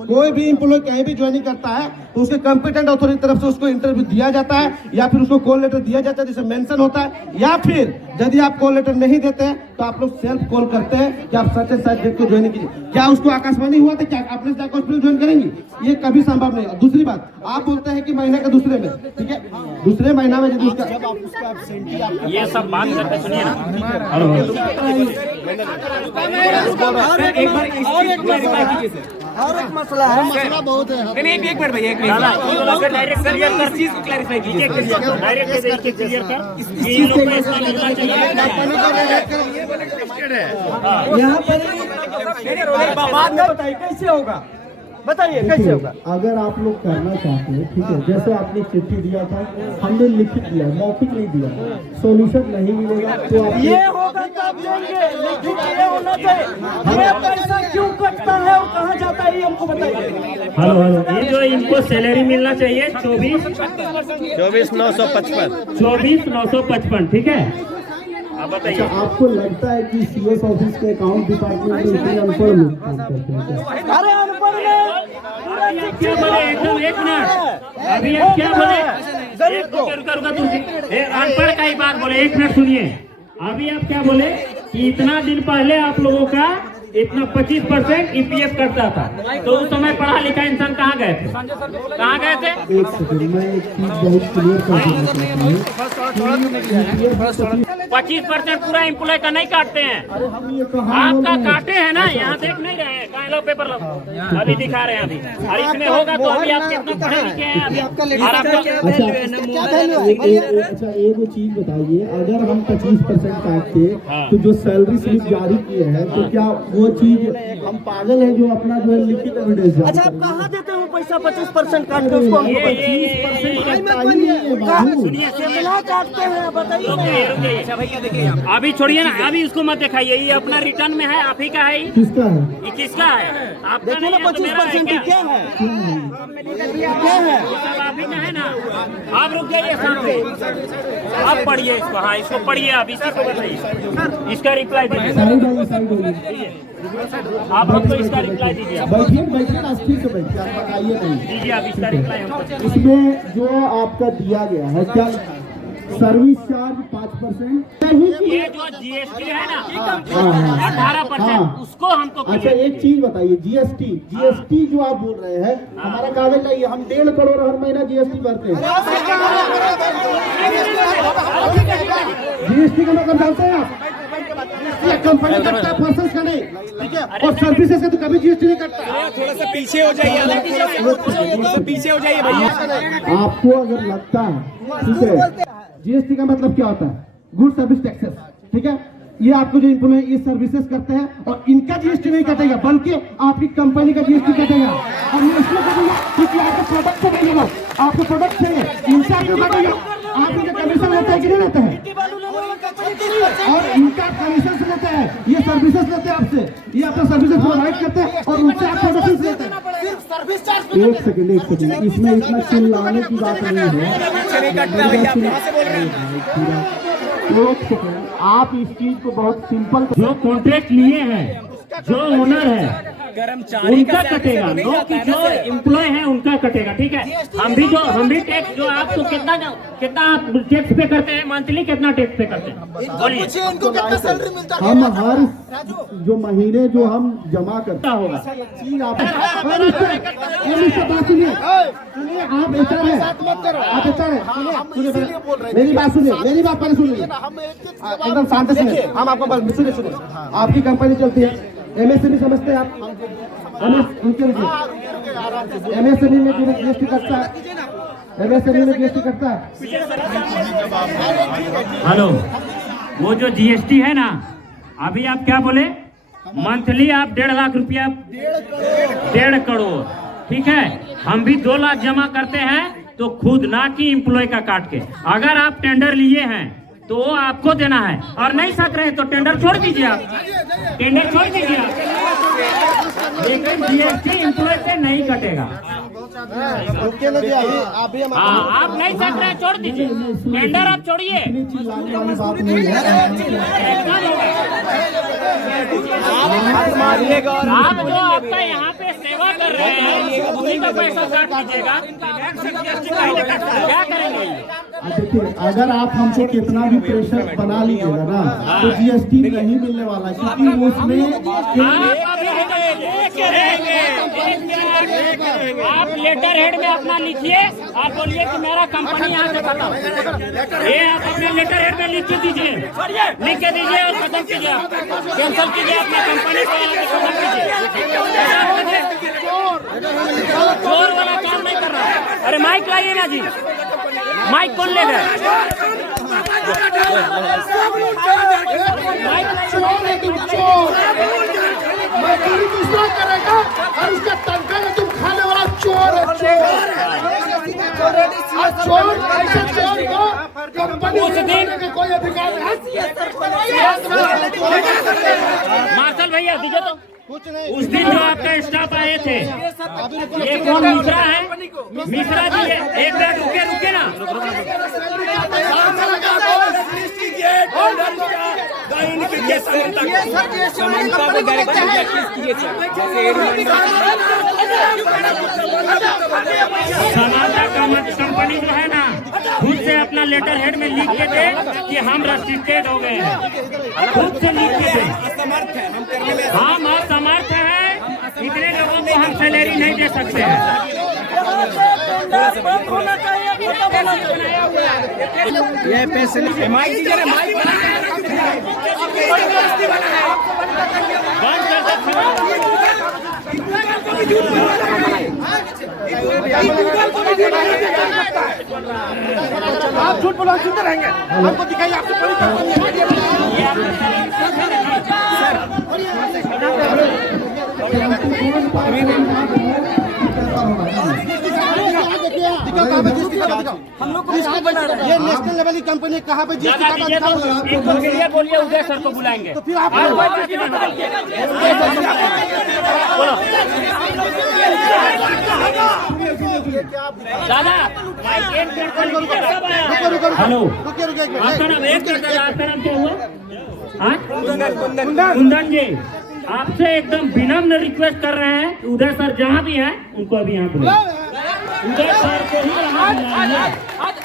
कोई भी एम्प्लॉय कहीं भी ज्वाइनिंग करता है तो उसके कॉम्पिटेंट अथॉरिटी तरफ से उसको इंटरव्यू दिया जाता है, या फिर उसको कॉल लेटर दिया जाता है जिसमें मेंशन होता है, या फिर यदि आप कॉल लेटर नहीं देते हैं तो आप लोग सेल्फ कॉल करते हैं कि आप सच सच डेट को ज्वाइनिंग कीजिए। क्या उसको आकाशवाणी हुआ था? क्या आपने जाकर हॉस्पिटल ज्वाइन करेंगे? ये कभी संभव नहीं है। दूसरी बात, आप बोलते हैं कि महीने के दूसरे में, ठीक है, दूसरे महीना में यदि उसका ये सब बात करते सुनिए ना। और एक मसला है, मसला बहुत है। नहीं, एक मिनट भैया, एक मिनट डायरेक्ट क्लैरिफाई कीजिए, डायरेक्ट क्लियर कर। ये लोग को इसका मिलना चाहिए। यहाँ पर बाद में बताइए कैसे होगा, बताइए कैसे होगा? अगर आप लोग करना चाहते हैं, ठीक है, जैसे आपने चिट्ठी दिया था, हमने लिखित दिया, मौखिक नहीं दिया, सॉल्यूशन नहीं मिलेगा तो आप ये होगा तब देंगे, लिखित ये होना चाहिए। ये पैसा क्यों कटता है और कहाँ जाता है ये हमको बताइए। हेलो, ये जो इनको सैलरी मिलना चाहिए 24,955, ठीक है? आप बताइए। अच्छा, आपको लगता है कि सीएस ऑफिस के अकाउंट डिपार्टमेंट में इतने अनपढ़ लोग काम करते हैं? अरे अनपढ़ क्या बोले? एक मिनट, अभी आप क्या बोले? रुका अनपढ़ का ही बात बोले। 1 मिनट सुनिए, अभी आप क्या बोले कि इतना दिन पहले आप लोगों का इतना 25% ईपीएफ करता था, तो उस समय पढ़ा लिखा इंसान कहाँ गए थे? कहाँ गए थे? एक सेकंड, मैं एक चीज बहुत क्लियर कर देना चाहता हूँ। 25% पूरा एम्प्लॉय का नहीं काटते हैं, आपका काटे हैं ना। यहाँ देख नहीं रहे हैं, कहाँ लो पेपर लो, अभी दिखा रहे हैं अभी। और इसमें होगा तो अभी आप कितना पढ़े लिखे हैं अभी? अच्छा, एक चीज बताइए, अगर हम 25% काटते तो जो सैलरी स्लिप जारी किए हैं, तो क्या वो चीज हम पागल है जो अपना जो है लिखित एविडेंस? अच्छा, आप कहाँ देते हो पैसा 25% काट के उसको? सुनिए, कितना काटते हैं बताइए। भैया देखिए, अभी छोड़िए ना, अभी उसको मत दिखाइए, ये अपना रिटर्न में है, आप ही का है। किसका है? ये किसका है? आपका देखिए ना, 25% क्या है? क्या है? सब आप ही का है ना। आप रुक जाइए सामने, आप पढ़िए इसको। हाँ, इसको पढ़िए, आप इसी को बताइए, इसका रिप्लाई दीजिए। आप हमको इसका रिप्लाई दीजिए। बैठिए ना, ठीक है, बैठिए, आप बताइए नहीं दीजिए आप इसका रिप्लाई हमको। इसमें जो आपका दिया गया है, क्या सर्विस चार्ज 5%? ये जो जीएसटी है ना 18%, उसको हमको। अच्छा, एक चीज बताइए, जीएसटी जो आप बोल रहे हैं, हमारा कागज लाइए, हम 1.5 करोड़ हर महीना जीएसटी भरते हैं। जीएसटी का मतलब जानते हैं आप? ये कंपनी करता है, पर्सन का नहीं, ठीक है। और सर्विसेज का तो कभी जीएसटी नहीं कटता। थोड़ा सा पीछे हो जाइए, थोड़ा सा पीछे हो जाइए भैया। आपको अगर लगता है, ठीक है, जीएसटी का मतलब क्या होता है? गुड सर्विस टैक्सेस, ठीक है। ये आपको जो इम्प्लॉय ये सर्विसेज करते हैं और इनका जीएसटी नहीं कटेगा, बल्कि आपकी कंपनी का जीएसटी कटेगा। और ये इसलिए कटेगा क्योंकि आपके प्रोडक्ट से कटेगा, आपके प्रोडक्ट से इनसे आपको कटेगा। आप इनका कमीशन लेते हैं कि नहीं लेते हैं? और इनका कमीशन से लेते हैं, ये सर्विसेज लेते हैं आपसे, ये अपना सर्विसेज प्रोवाइड करते हैं और उनसे आप प्रोडक्शन लेते हैं। एक सेकंड, इसमें इतना चिल्लाने की बात नहीं है। एक सेकंड, आप इस चीज को बहुत सिंपल, जो कॉन्ट्रैक्ट लिए हैं, जो ओनर है उनका कटेगा, नो कि जो एम्प्लॉय है उनका कटेगा, ठीक है। हम भी टैक्स जो आप तो कितना टैक्स पे करते हैं, मंथली कितना टैक्स पे करते हैं बोलिए। हम हर जो महीने जो हम जमा करता होगा चीज आप बात सुनिए, आप एचआर है, आप एचआर है, मेरी बात सुनिए, मेरी बात पहले सुनिए, एकदम शांत से सुनिए। हम आपको सुनिए, आपकी कंपनी चलती है, एमएसएमई समझते हैं आप? एमएसएमई में जीएसटी कटता है, एमएसएमई में जीएसटी कटता है। हेलो, वो जो जीएसटी है ना, अभी आप क्या बोले, मंथली आप 1.5 लाख रुपया, 1.5 करोड़, ठीक है। हम भी 2 लाख जमा करते हैं, तो खुद ना कि एम्प्लॉय का काट के। अगर आप टेंडर लिए हैं तो वो आपको देना है, और नहीं सक रहे तो टेंडर छोड़ दीजिए, आप टेंडर छोड़ दीजिए आप। लेकिन जीएसटी एम्प्लॉय से नहीं कटेगा। हाँ, आप नहीं सक रहे छोड़ दीजिए, टेंडर आप छोड़िए। आप जो आपका यहाँ पे सेवा कर रहे हैं उसी का पैसा काट दीजिएगा, क्या करेंगे? देखिए, अगर आप हमको कितना भी प्रेशर बना लीजिएगा ना, तो जीएसटी नहीं मिलने वाला, क्योंकि उसमें आप लेटर हेड में अपना लिखिए, आप बोलिए कि मेरा कंपनी यहाँ से खत्म, ये आप अपने लेटर हेड में लिख के दीजिए, लिख के दीजिए और खत्म कीजिए, कैंसिल कीजिए अपना कंपनी को, खत्म कीजिए। चोर वाला काम नहीं कर रहा है। अरे माइक लाइए ना जी, माइक कौन ले गया? मजदूरी दूसरा करेगा और उसका तनख्वाह में तुम खाने वाला चोर है, चोर ऐसे चोर को कंपनी का कोई अधिकार नहीं। मार्शल भैया दीजिए तो। उस दिन जो आपका स्टाफ आए थे, ये कौन मिश्रा है? मिश्रा जी है। एक मिनट रुके ना। समानता कंपनी जो है ना, खुद से अपना लेटर हेड में लिख के दे कि हम रेस्ट्रिक्टेड हो गए हैं, खुद से लिख के दे। हम असमर्थ हैं, इतने लोगों को हम सैलरी नहीं दे सकते हैं। ये पैसे माइक दीजिए, माइक बंद कर सकते हैं। आप झूठ बोला सुनते रहेंगे, हमको दिखाइए आपसे बड़ी कंपनी हम लोग को ये नेशनल लेवल की कंपनी कहाँ पे जीएसटी बोलिए, उदय सर को बुलाएंगे। तो फिर आप दादा हेलो, आपका नाम क्या हुआ? कुंदन जी, आपसे एकदम विनम्र रिक्वेस्ट कर रहे हैं, उदय सर जहाँ भी हैं उनको अभी यहाँ बुलाएं। उदय सर को ही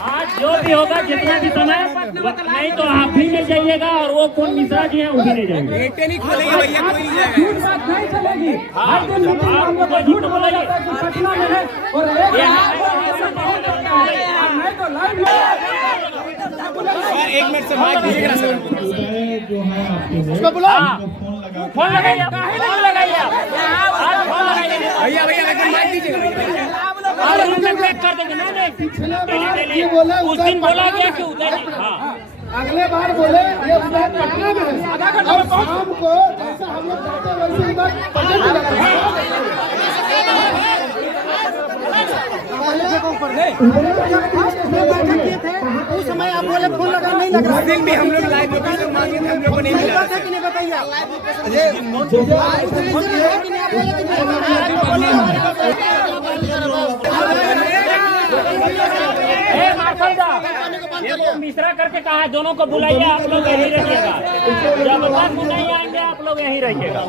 आज जो भी होगा, जितना भी समय, नहीं तो आप भी नहीं जाइएगा और वो कौन मिश्रा जी हैं वो भी नहीं जाएंगे। एक मिनट से माइक दीजिएगा सर। जो है आपके में उसको बुलाओ। उनको फोन लगा के- फोन लगाइए, फोन लगाइए, आज फोन लगाइए। भैया भैया लेकिन माइक दीजिए। और रूम में पैक कर देंगे। नहीं पिछले बार नहीं, ये बोला उस दिन बोला गया कि उधर ही। हाँ अगले बार बोले ये उधर पटना में है और शाम को जैसा हम लोग जाते हैं वैसे उधर बजट लगा उस समय आप बोले फोन लगा नहीं लग रहा। उस दिन भी हम लोग लाइव लोकेशन मांगे थे, हम लोग को नहीं मिला। बात है कि नहीं बताइए। मार्शल साहब, ये तो मिश्रा करके कहा है, दोनों को बुलाइए, आप लोग यहीं रहिएगा। जब तक नहीं आएंगे आप लोग यहीं रहिएगा।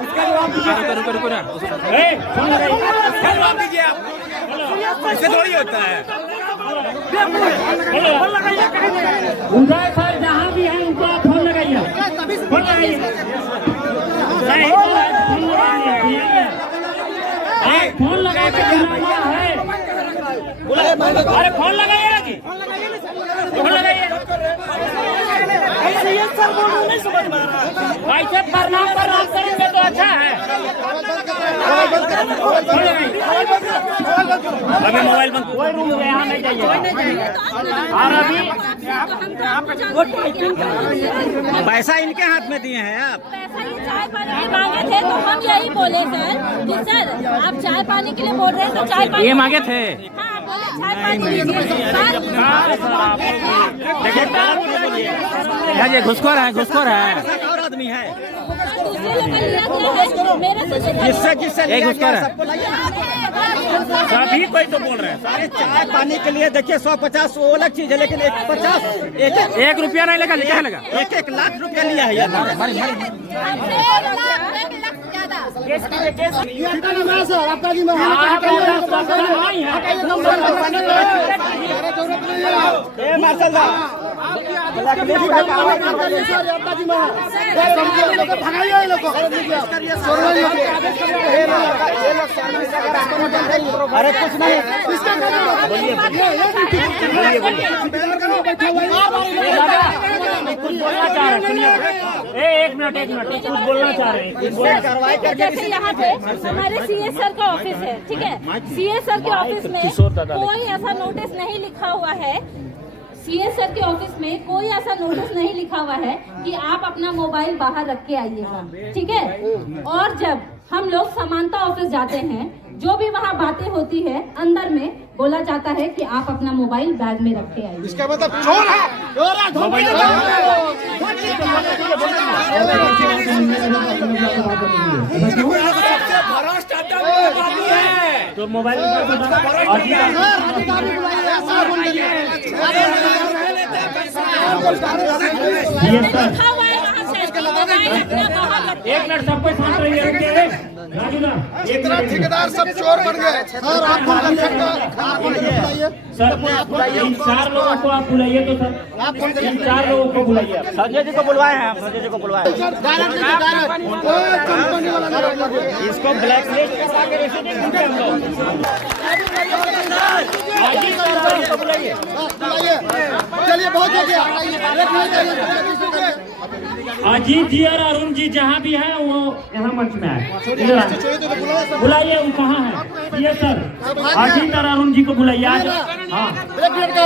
रुको ना, जवाब दीजिए आप। ऐसे थोड़ी होता है। उदय सर जहाँ भी है उनको आप फोन लगाइए, फोन लगाइए। नहीं, फोन लगाइए, फोन लगाइए है। अरे फोन लगाइए ना जी, फोन लगाइए। ऐसे ये सर बोल नहीं समझ में आ रहा। ऐसे प्रणाम करेंगे तो अच्छा है। अभी मोबाइल बंद। कोई रूम में यहाँ नहीं जाइए। और अभी पैसा इनके हाथ में दिए हैं आप। पैसा ये चाय पानी के मांगे थे तो हम यही बोले सर कि सर आप चाय पानी के लिए बोल रहे हैं तो चाय पानी ये मांगे थे। हाँ बोले चाय पानी दीजिए देखिए घुसखोर है, घुसखोर है। और आदमी है दूसरे लोग का लिया गया है मेरे से जिससे जिससे एक घुसखोर है। सबको लाइए। सभी कोई तो बोल रहे हैं। अरे चाय पानी के लिए देखिए 150 वो अलग चीज है, लेकिन 150 एक रुपया नहीं लगा, क्या लगा? 1 लाख रुपया लिया है ये। आपका जी मार्शल साहब अरे कुछ नहीं कुछ बोलना चाह रहे हैं, सुनिए। एक मिनट कुछ बोलना चाह रहे हैं। जैसे यहाँ पे हमारे सीएस सर का ऑफिस है, ठीक है। सीएस सर के ऑफिस में कोई ऐसा नोटिस नहीं लिखा हुआ है, सीएस सर के ऑफिस में कोई ऐसा नोटिस नहीं लिखा हुआ है कि आप अपना मोबाइल बाहर रख के आइएगा, ठीक है। और जब हम लोग समानता ऑफिस जाते हैं, जो भी वहाँ बातें होती है अंदर में बोला जाता है कि आप अपना मोबाइल बैग में रख के आइए। इसका मतलब चोर है। तो मोबाइल एक मिनट सबको शांत रहिए। राजू ना ठेकेदार सब चोर बन गए। सर आप सर, इन 4 लोगों को आप बुलाइए तो सर, इन 4 लोगों को बुलाइए। संजय जी को बुलवाए हैं, संजय जी को बुलवाए। इसको ब्लैक लिस्ट करा के रेसिडेंट ढूंढे हम लोग। अजीत सर को बुलाइए। चलिए बहुत हो गया। अजीत जी और अरुण जी जहाँ भी हैं वो यहाँ मंच में आए। बुलाइए, वो कहाँ है? ये सर अजीत और अरुण जी को बुलाइए आज। हाँ,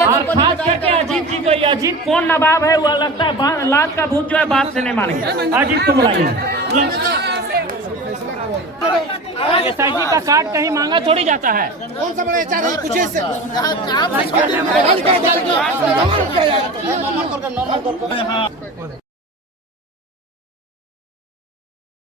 और खास करके अजीत जी को। ये अजीत कौन नवाब है वो लगता है लात का भूत जो है बात से नहीं मानेंगे। अजीत को बुलाइए। एसआईजी का कार्ड कहीं मांगा थोड़ी जाता है। कौन सा बड़ा एचआर है पूछे से